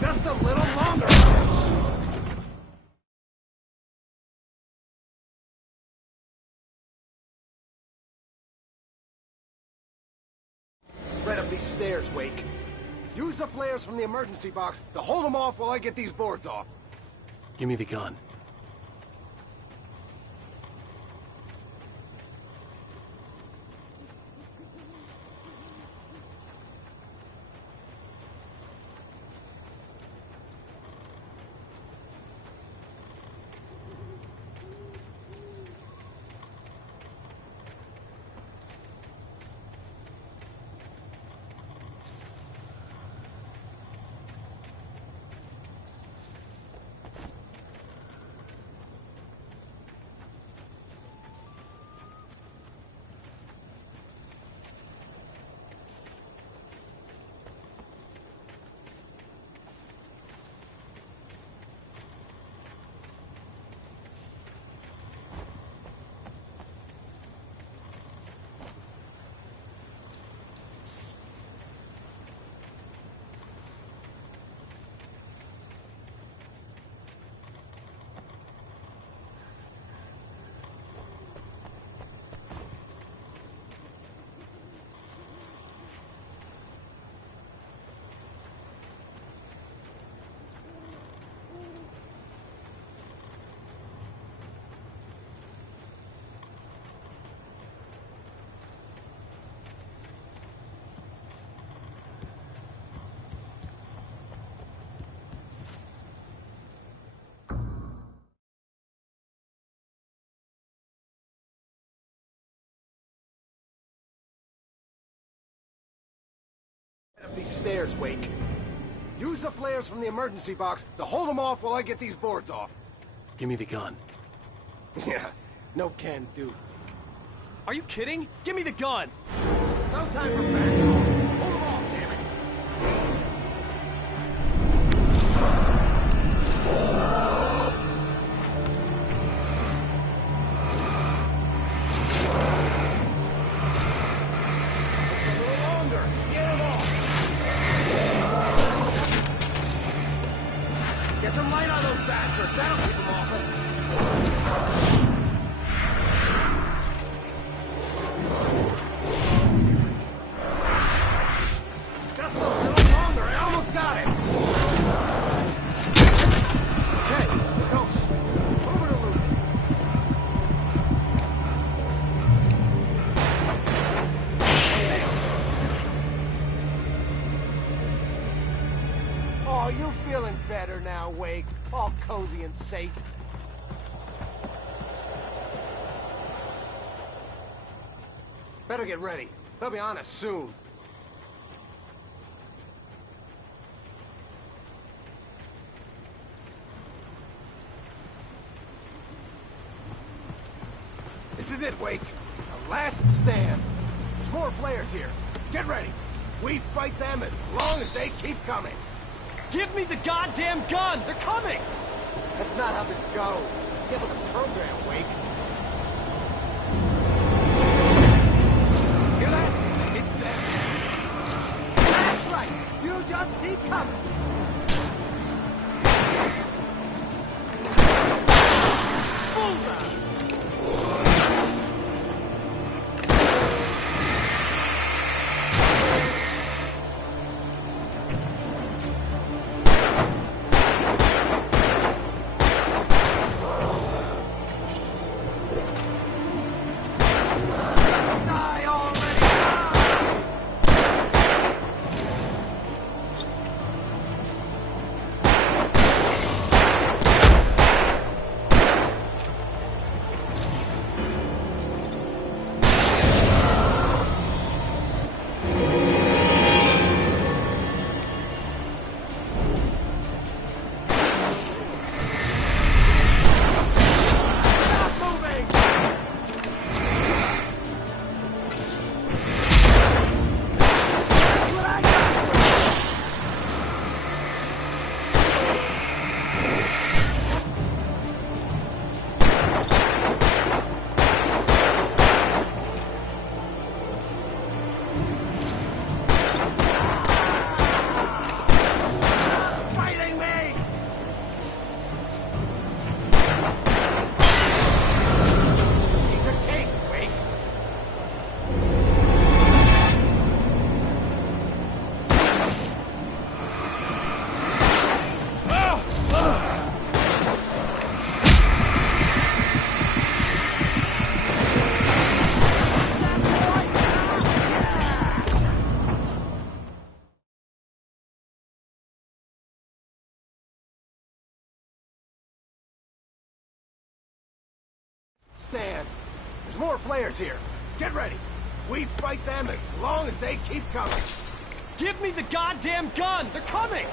Just a little longer. Right up these stairs, Wake. Use the flares from the emergency box to hold them off while I get these boards off. Give me the gun. stairs, Wake. Use the flares from the emergency box to hold them off while I get these boards off. Give me the gun. Yeah, no can do. Are you kidding? Give me the gun! No time for back talk. Hold them off, damn it! A little longer. Scare them off. Get some light on those bastards. That'll keep them off us. Just a little longer. I almost got it. Okay, it's over. Over to Lucy. Oh, you feeling better now, Wake? All cozy and safe. Better get ready. They'll be on us soon. This is it, Wake. The last stand. There's more flares here. Get ready. We fight them as long as they keep coming. Give me the goddamn gun! They're coming! That's not how this goes. Get with the program, Wake. Hear that? It's them. That's right. You just keep coming. Bullseye! Stand. There's more flares here. Get ready. We fight them as long as they keep coming. Give me the goddamn gun! They're coming!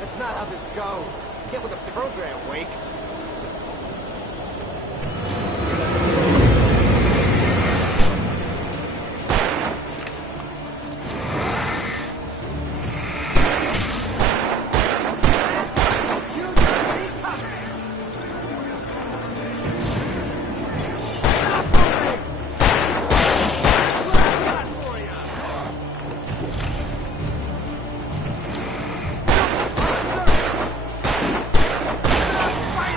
That's not how this goes. Get with the program, Wake. Fight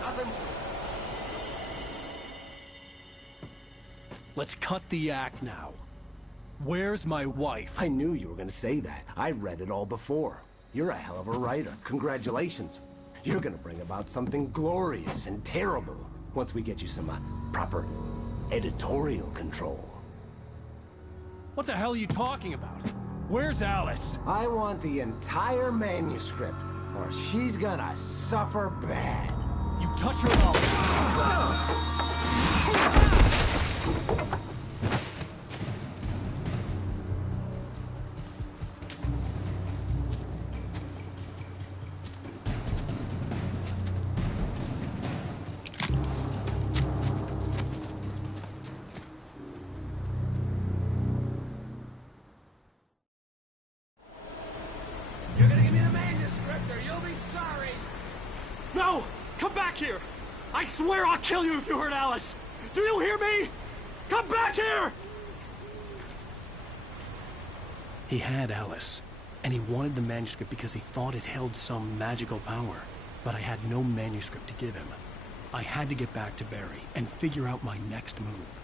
Nothing to... Let's cut the act now. Where's my wife? I knew you were gonna say that. I read it all before. You're a hell of a writer. Congratulations. You're gonna bring about something glorious and terrible once we get you some proper editorial control. What the hell are you talking about? Where's Alice? I want the entire manuscript, or she's gonna suffer bad. You touch her up. You're gonna give me the manuscript, or you'll be sorry! No! Come back here! I swear I'll kill you if you hurt Alice! Do you hear me? Come back here! He had Alice, and he wanted the manuscript because he thought it held some magical power. But I had no manuscript to give him. I had to get back to Barry and figure out my next move.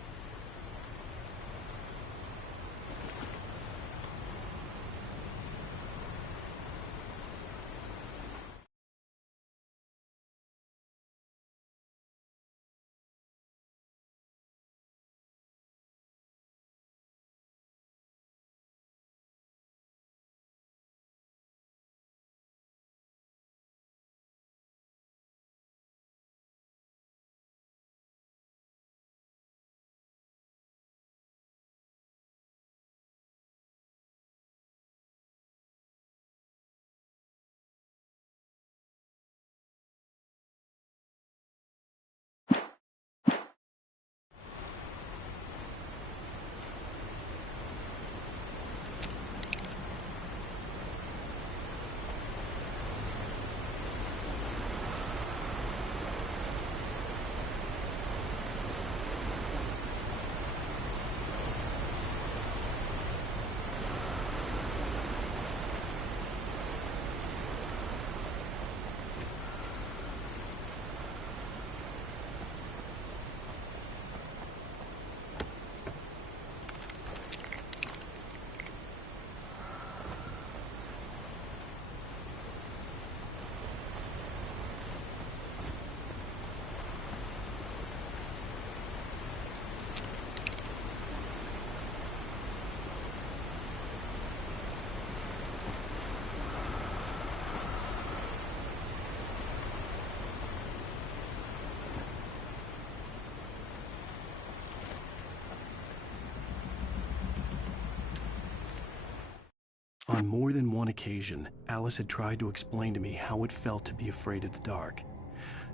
On more than one occasion, Alice had tried to explain to me how it felt to be afraid of the dark.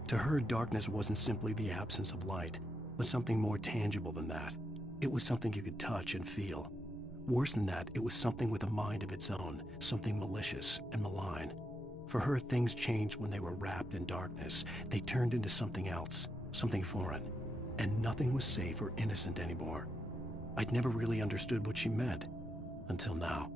To her, darkness wasn't simply the absence of light, but something more tangible than that. It was something you could touch and feel. Worse than that, it was something with a mind of its own, something malicious and malign. For her, things changed when they were wrapped in darkness. They turned into something else, something foreign, and nothing was safe or innocent anymore. I'd never really understood what she meant, until now.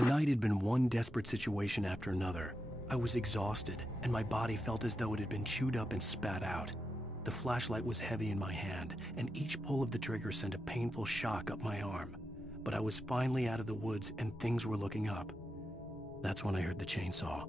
The night had been one desperate situation after another. I was exhausted, and my body felt as though it had been chewed up and spat out. The flashlight was heavy in my hand, and each pull of the trigger sent a painful shock up my arm. But I was finally out of the woods, and things were looking up. That's when I heard the chainsaw.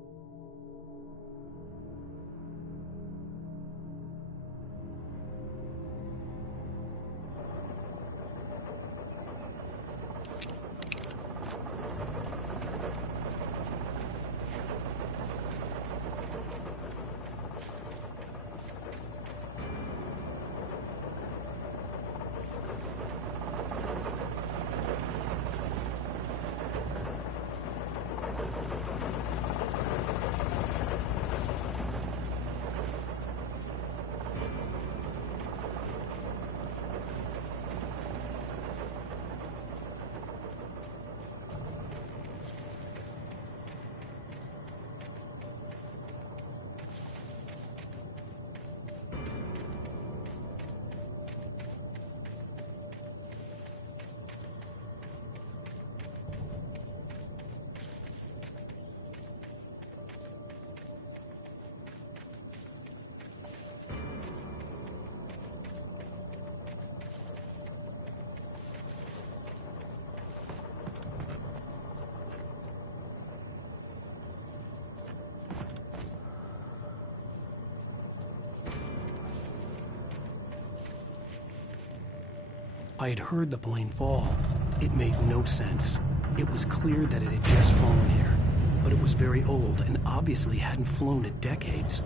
I had heard the plane fall. It made no sense. It was clear that it had just fallen here, but it was very old and obviously hadn't flown in decades.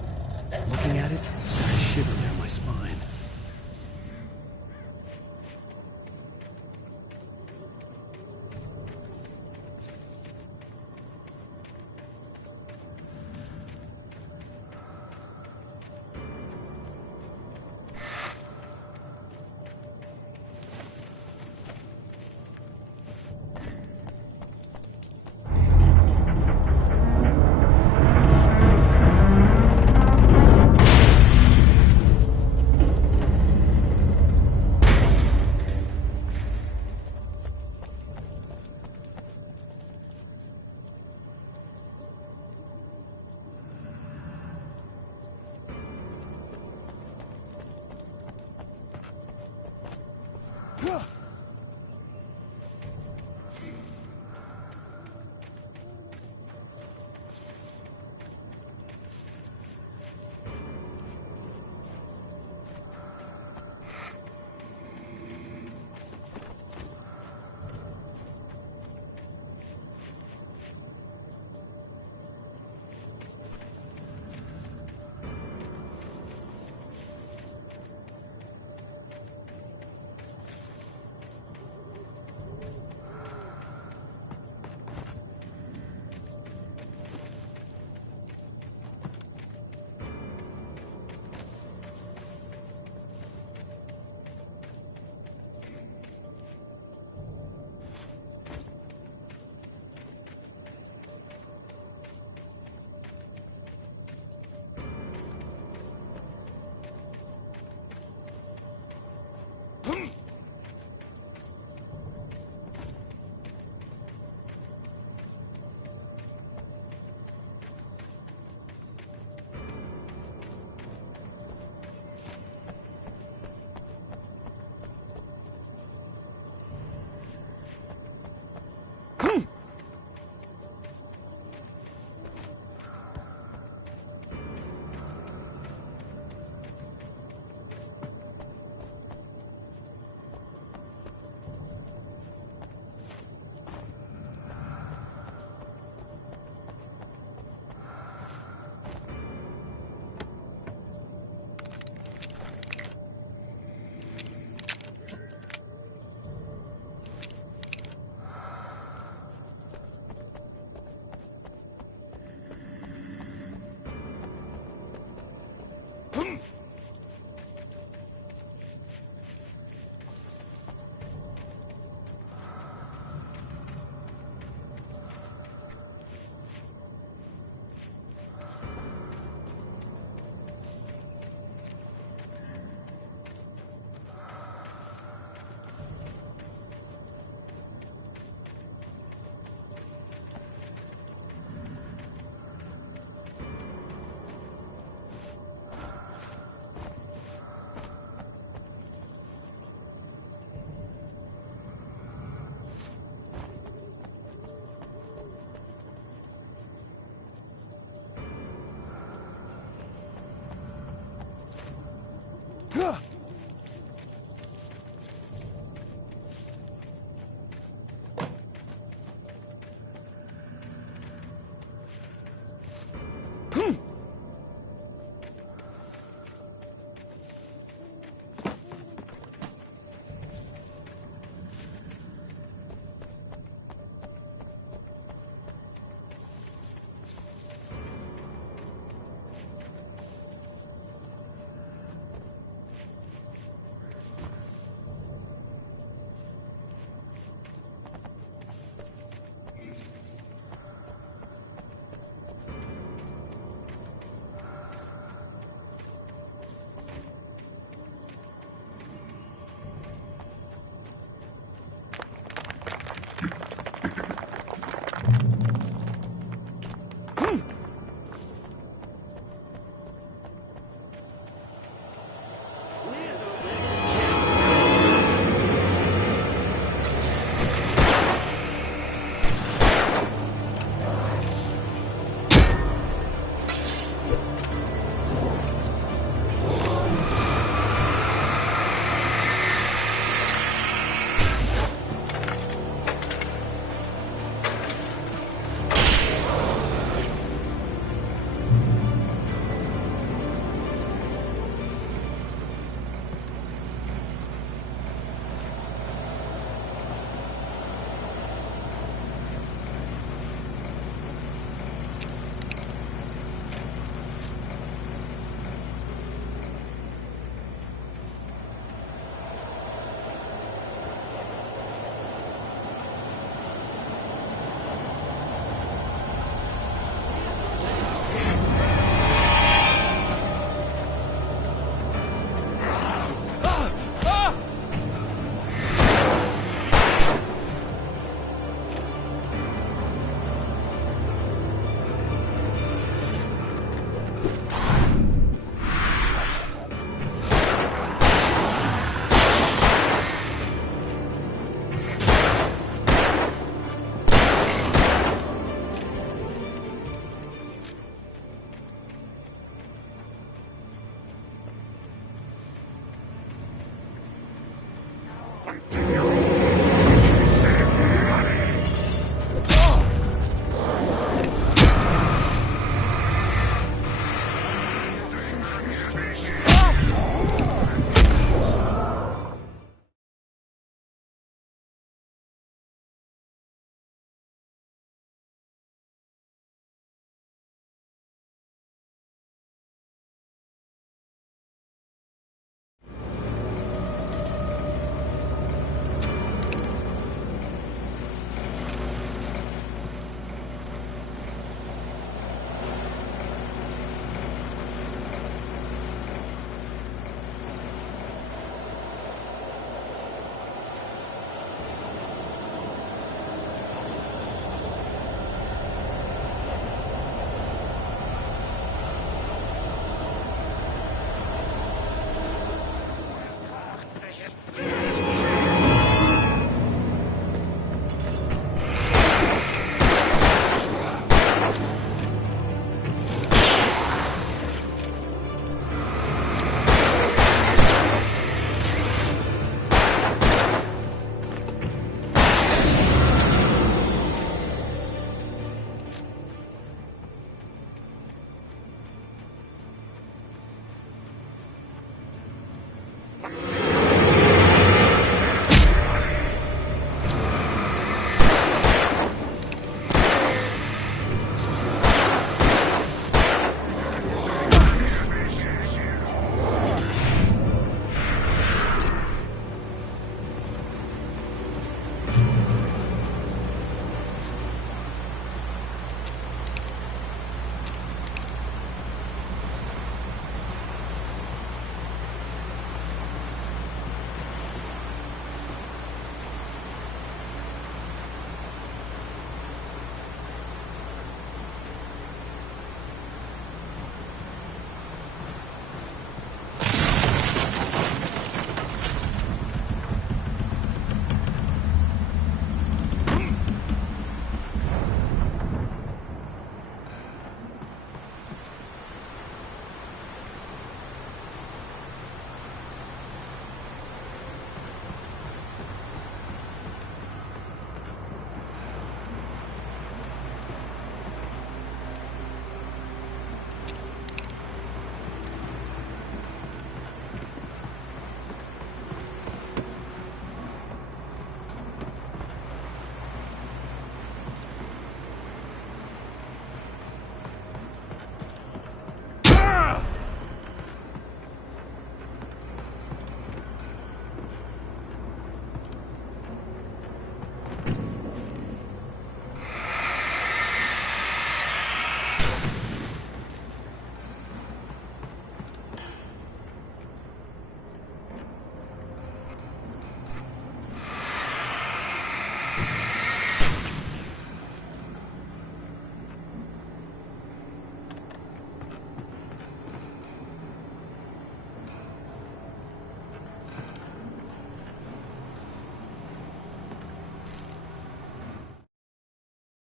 Looking at it sent a shiver down my spine.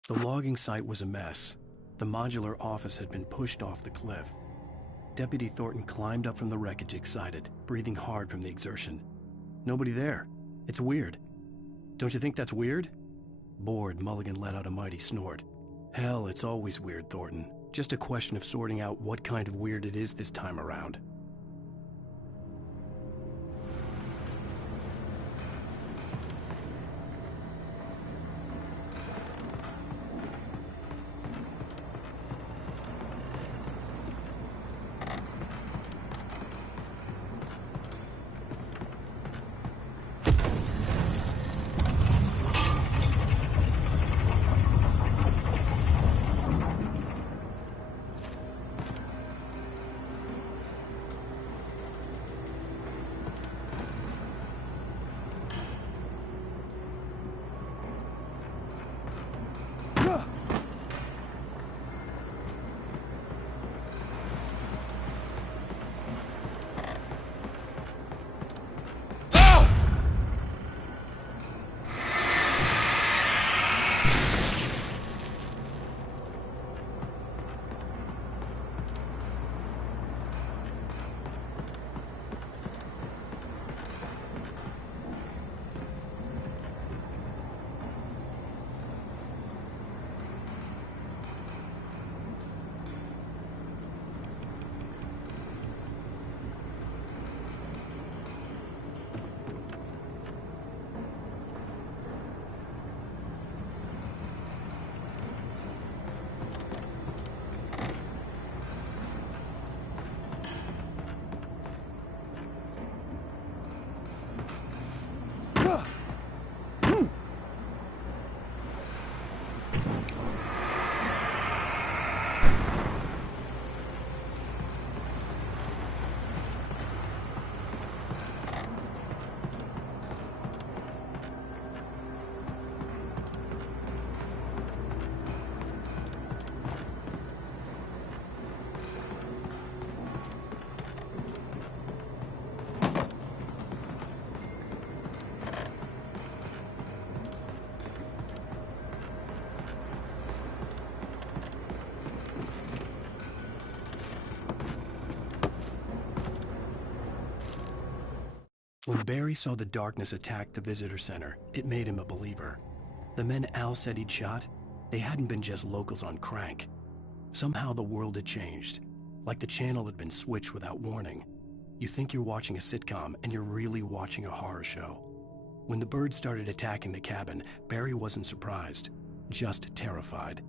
The logging site was a mess. The modular office had been pushed off the cliff. Deputy Thornton climbed up from the wreckage excited, breathing hard from the exertion. Nobody there. It's weird. Don't you think that's weird? Bored, Mulligan let out a mighty snort. Hell, it's always weird, Thornton. Just a question of sorting out what kind of weird it is this time around. When Barry saw the darkness attack the visitor center, it made him a believer. The men Al said he'd shot, they hadn't been just locals on crank. Somehow the world had changed, like the channel had been switched without warning. You think you're watching a sitcom, and you're really watching a horror show. When the birds started attacking the cabin, Barry wasn't surprised, just terrified.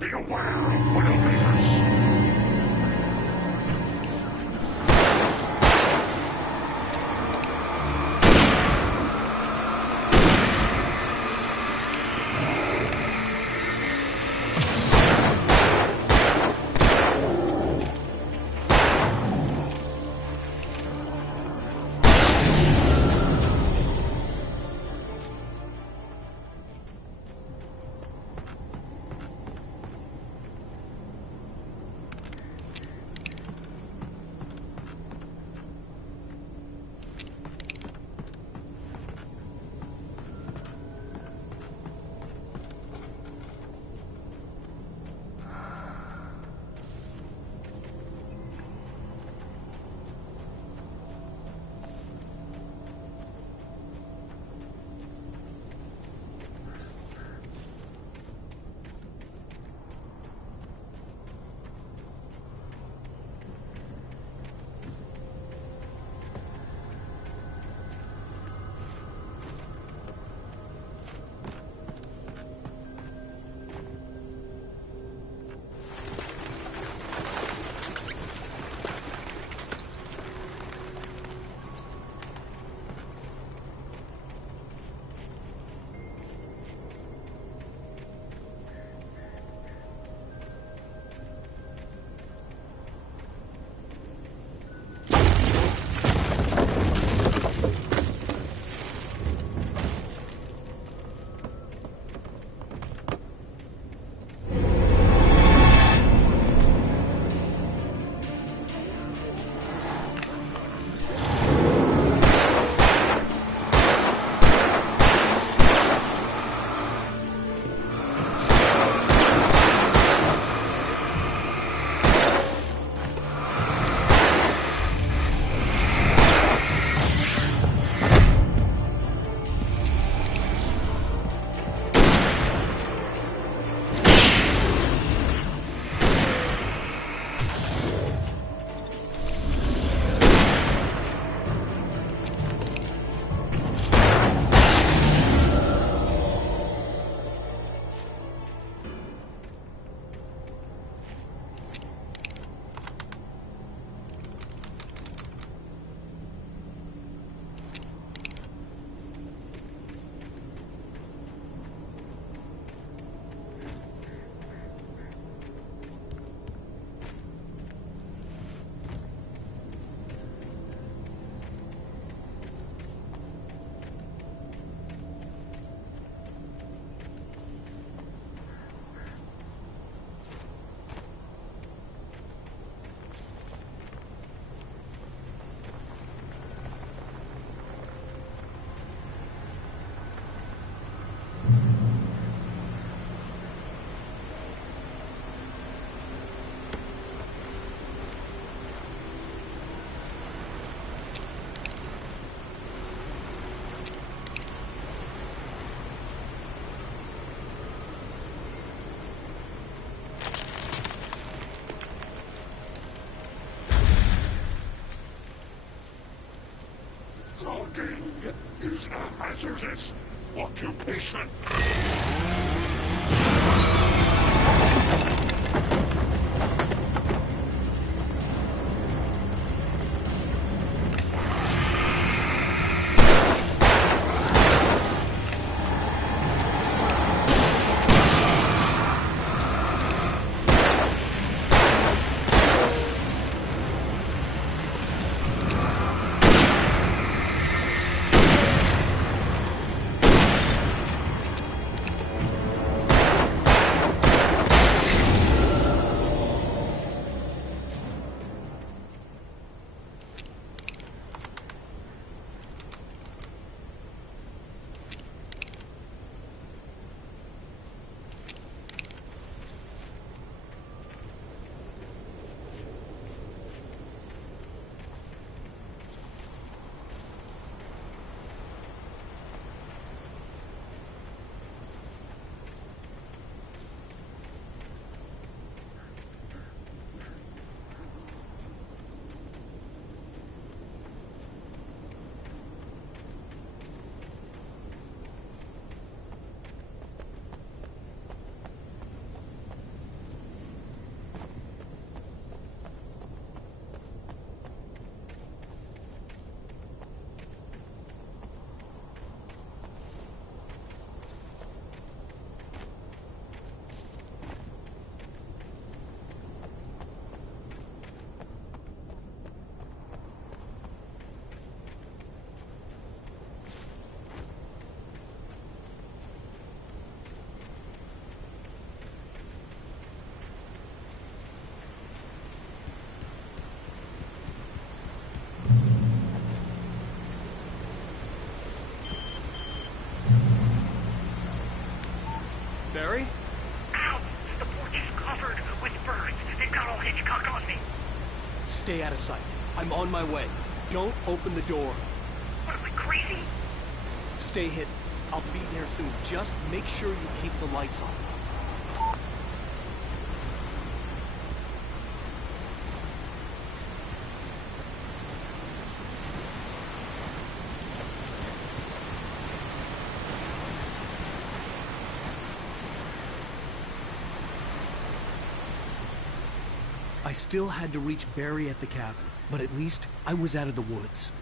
Beware of Widowmakers. Working is a hazardous occupation. Barry? Ow! The porch is covered with birds. They've got all Hitchcock on me. Stay out of sight. I'm on my way. Don't open the door. What, am I crazy? Stay hidden. I'll be there soon. Just make sure you keep the lights on. I still had to reach Barry at the cabin, but at least I was out of the woods.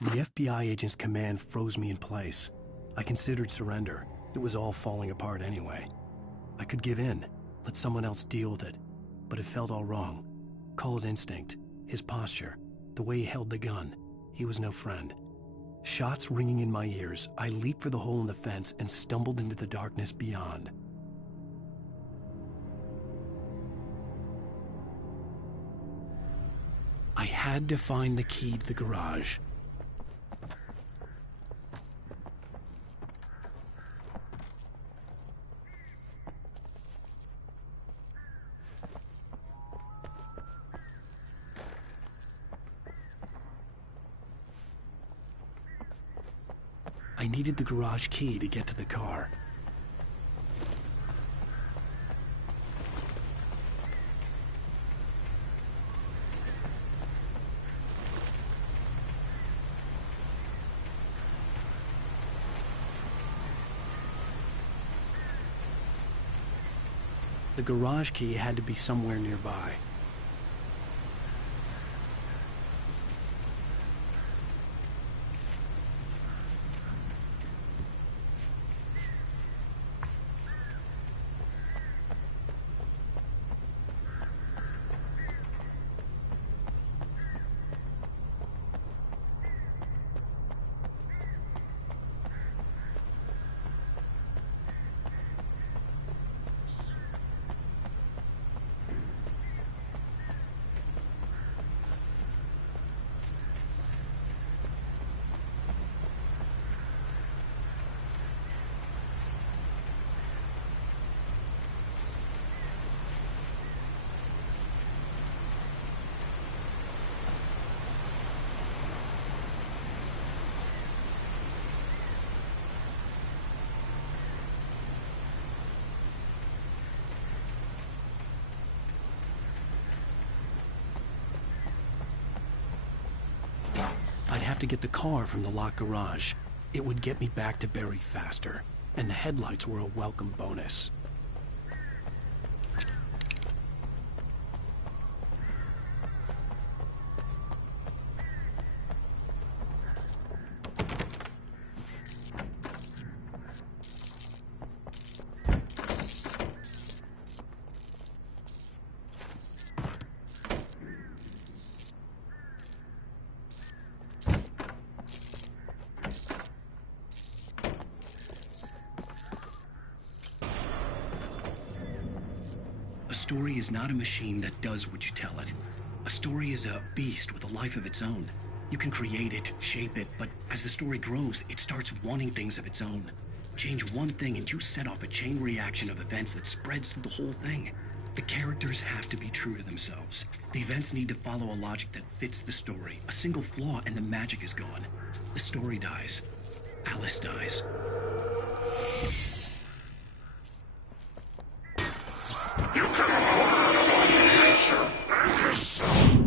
The FBI agent's command froze me in place. I considered surrender. It was all falling apart anyway. I could give in, let someone else deal with it. But it felt all wrong. Call it instinct, his posture, the way he held the gun. He was no friend. Shots ringing in my ears, I leaped for the hole in the fence and stumbled into the darkness beyond. I had to find the key to the garage. I needed the garage key to get to the car. The garage key had to be somewhere nearby. have to get the car from the locked garage. It would get me back to Barry faster, and the headlights were a welcome bonus. A story is not a machine that does what you tell it. A story is a beast with a life of its own. You can create it, shape it, but as the story grows, it starts wanting things of its own. Change one thing and you set off a chain reaction of events that spreads through the whole thing. The characters have to be true to themselves. The events need to follow a logic that fits the story. A single flaw and the magic is gone. The story dies. Alice dies. You can hold nature and yourself.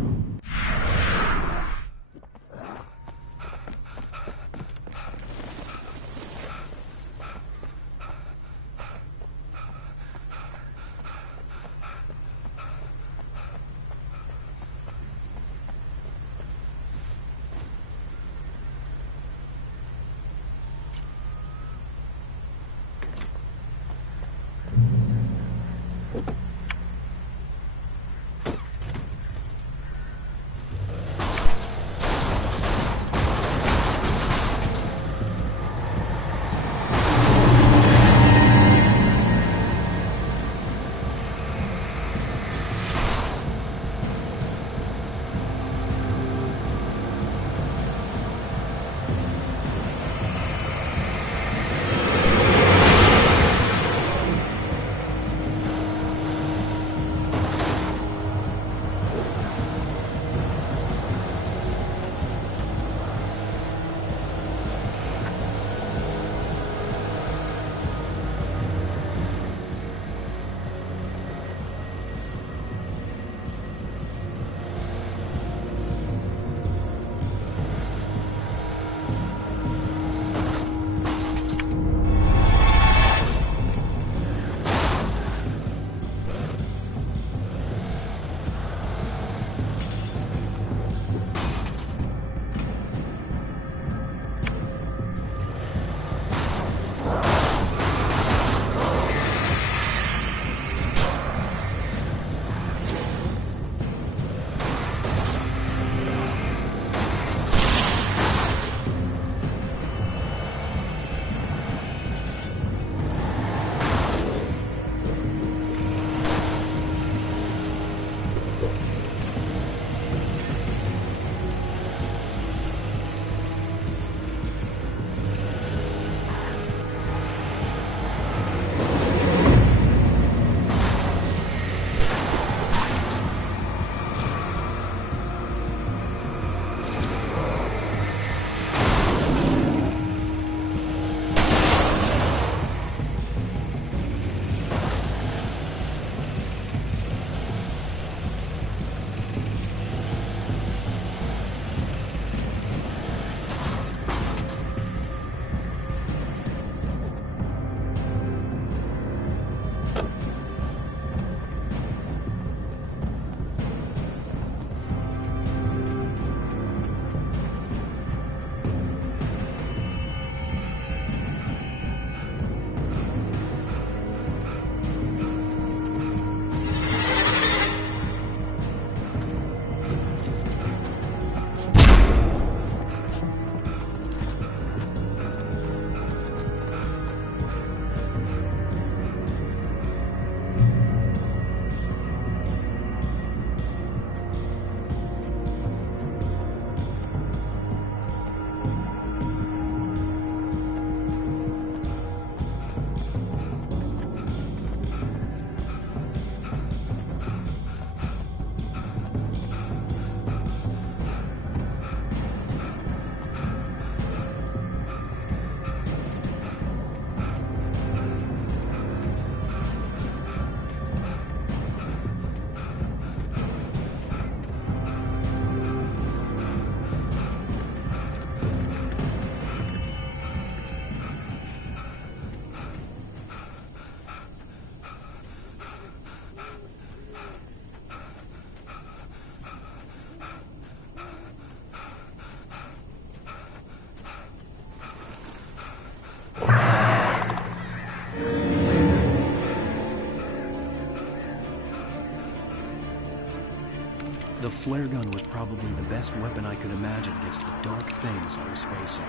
The flare gun was probably the best weapon I could imagine against the dark things I was facing.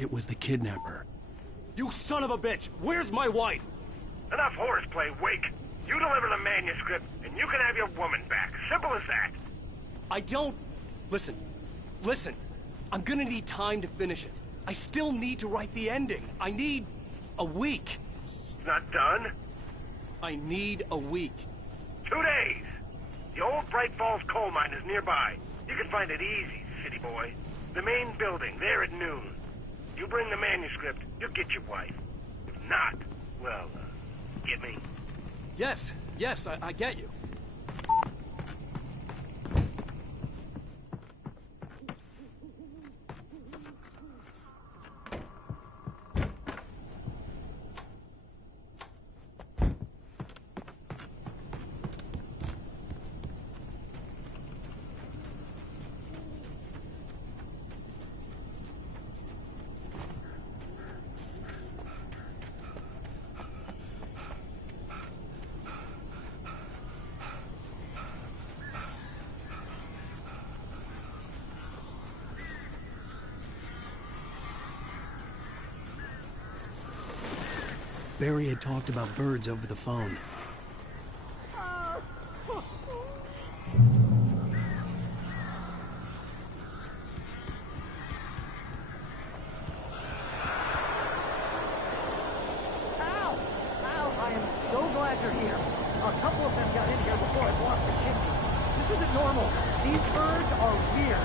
It was the kidnapper. You son of a bitch! Where's my wife? Enough horseplay, Wake. You deliver the manuscript, and you can have your woman back. Simple as that. I don't... Listen. I'm gonna need time to finish it. I still need to write the ending. I need... a week. It's not done? I need a week. 2 days. The old Bright Falls coal mine is nearby. You can find it easy, city boy. The main building, there at noon. You bring the manuscript, you'll get your wife. If not, well, get me? Yes, I get you. Barry had talked about birds over the phone. Al! Al, I am so glad you're here. A couple of them got in here before I lost a kidney. This isn't normal. These birds are weird.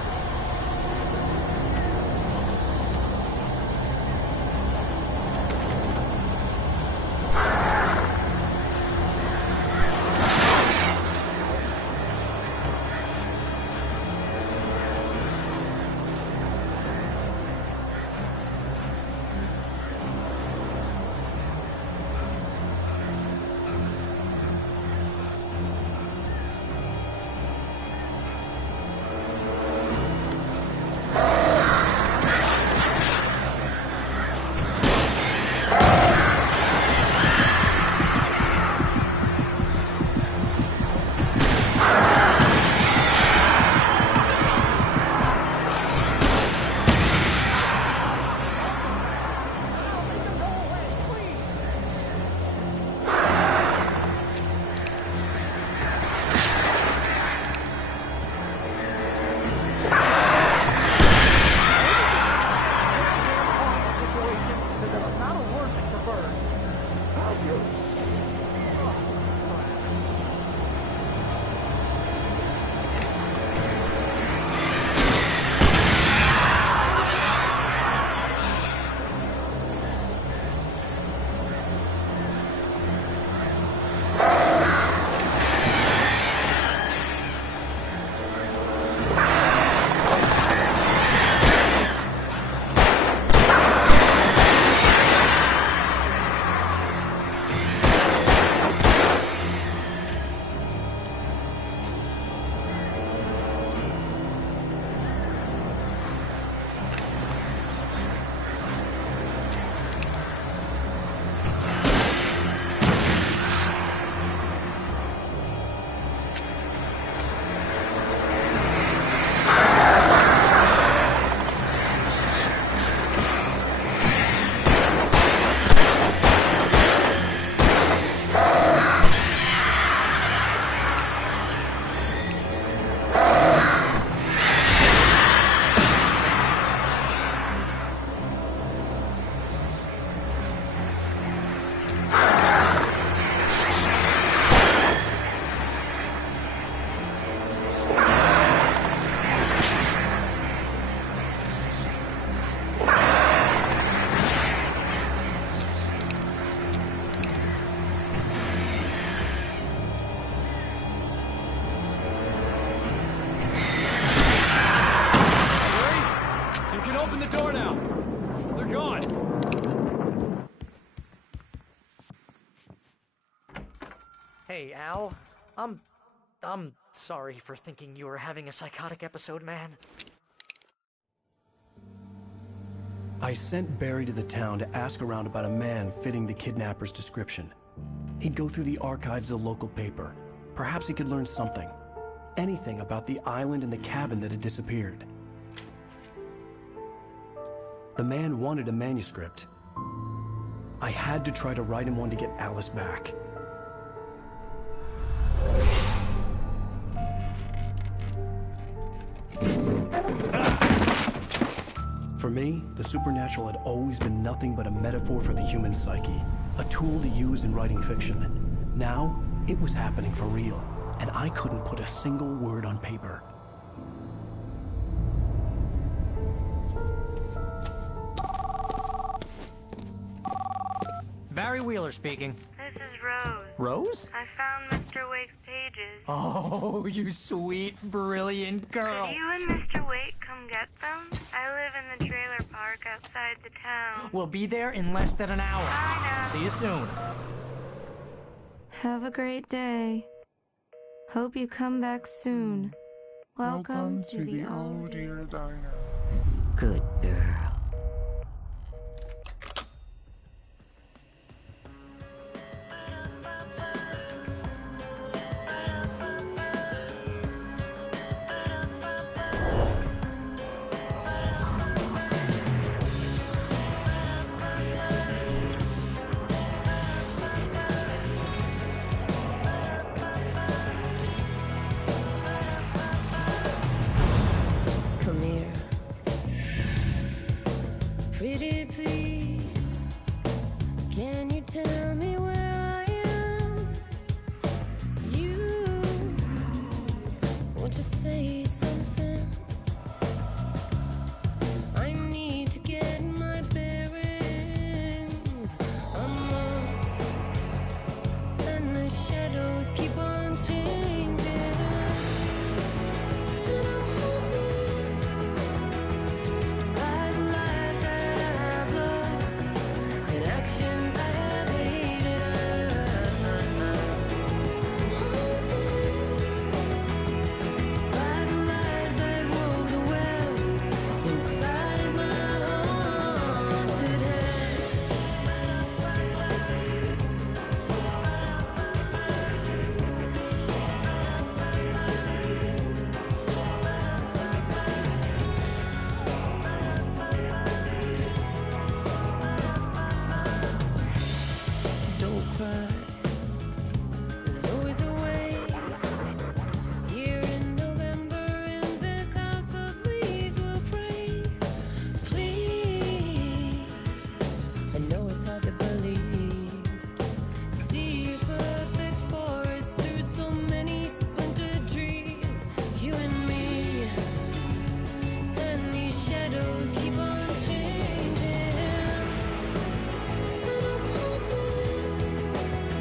Hey, Al. I'm sorry for thinking you were having a psychotic episode, man. I sent Barry to the town to ask around about a man fitting the kidnapper's description. He'd go through the archives of the local paper. Perhaps he could learn something. Anything about the island and the cabin that had disappeared. The man wanted a manuscript. I had to try to write him one to get Alice back. For me, the supernatural had always been nothing but a metaphor for the human psyche, a tool to use in writing fiction. Now, it was happening for real, and I couldn't put a single word on paper. Barry Wheeler speaking. This is Rose. Rose? I found Mr. Wake's pages. Oh, you sweet, brilliant girl. Could you and Mr. Wake come get them? I live in the trailer park outside the town. We'll be there in less than an hour. Bye now. See you soon. Have a great day. Hope you come back soon. Welcome to the Oh Dear Diner. Good girl. Come here. Pretty please, can you tell me where I am? You, won't you say something? I need to get my bearings. I'm lost, and the shadows keep on changing. And I'm haunted by the lives that I have loved and actions I have hated. I'm haunted by the lies that wove the web inside my haunted head. Don't cry. There's always a way. Here in November, in this house of leaves, we'll pray. Please, I know it's hard to believe. See a perfect forest through so many splintered trees. You and me, and these shadows keep on changing. And I'm haunted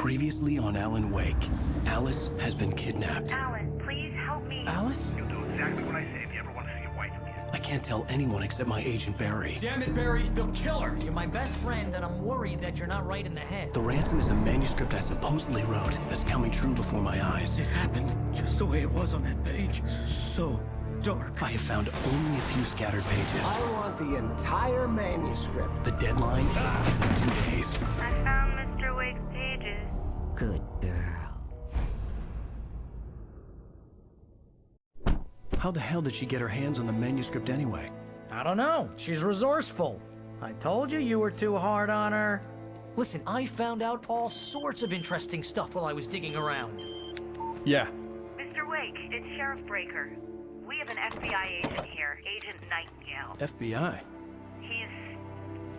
Previously on Alan Wake, Alice has been kidnapped. Alan, please help me. Alice? You'll do exactly what I say if you ever want to see your wife again. I can't tell anyone except my agent Barry. Damn it, Barry, they'll kill her. You're my best friend, and I'm worried that you're not right in the head. The ransom is a manuscript I supposedly wrote that's coming true before my eyes. It happened just the way it was on that page. So dark. I have found only a few scattered pages. I want the entire manuscript. The deadline is in 2 days. I found Mr. Wake's pages. Good girl. How the hell did she get her hands on the manuscript anyway? I don't know. She's resourceful. I told you were too hard on her. Listen, I found out all sorts of interesting stuff while I was digging around. Yeah. Mr. Wake, it's Sheriff Breaker. We have an FBI agent here, Agent Nightingale. FBI? He's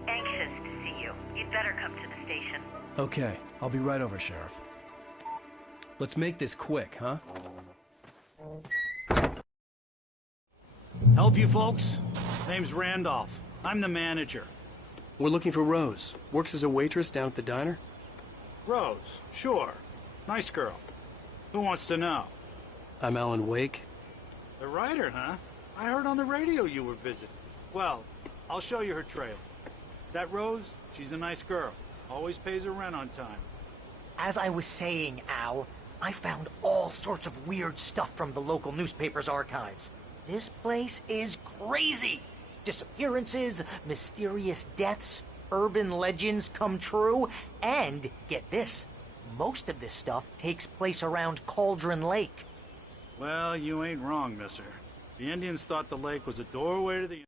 anxious to see you. You'd better come to the station. Okay, I'll be right over, Sheriff. Let's make this quick, huh? Help you folks? Name's Randolph. I'm the manager. We're looking for Rose. Works as a waitress down at the diner? Rose, sure. Nice girl. Who wants to know? I'm Alan Wake. The writer, huh? I heard on the radio you were visiting. Well, I'll show you her trail. That Rose, she's a nice girl. Always pays her rent on time. As I was saying, Al, I found all sorts of weird stuff from the local newspaper's archives. This place is crazy. Disappearances, mysterious deaths, urban legends come true, and, get this, most of this stuff takes place around Cauldron Lake. Well, you ain't wrong, mister. The Indians thought the lake was a doorway to the...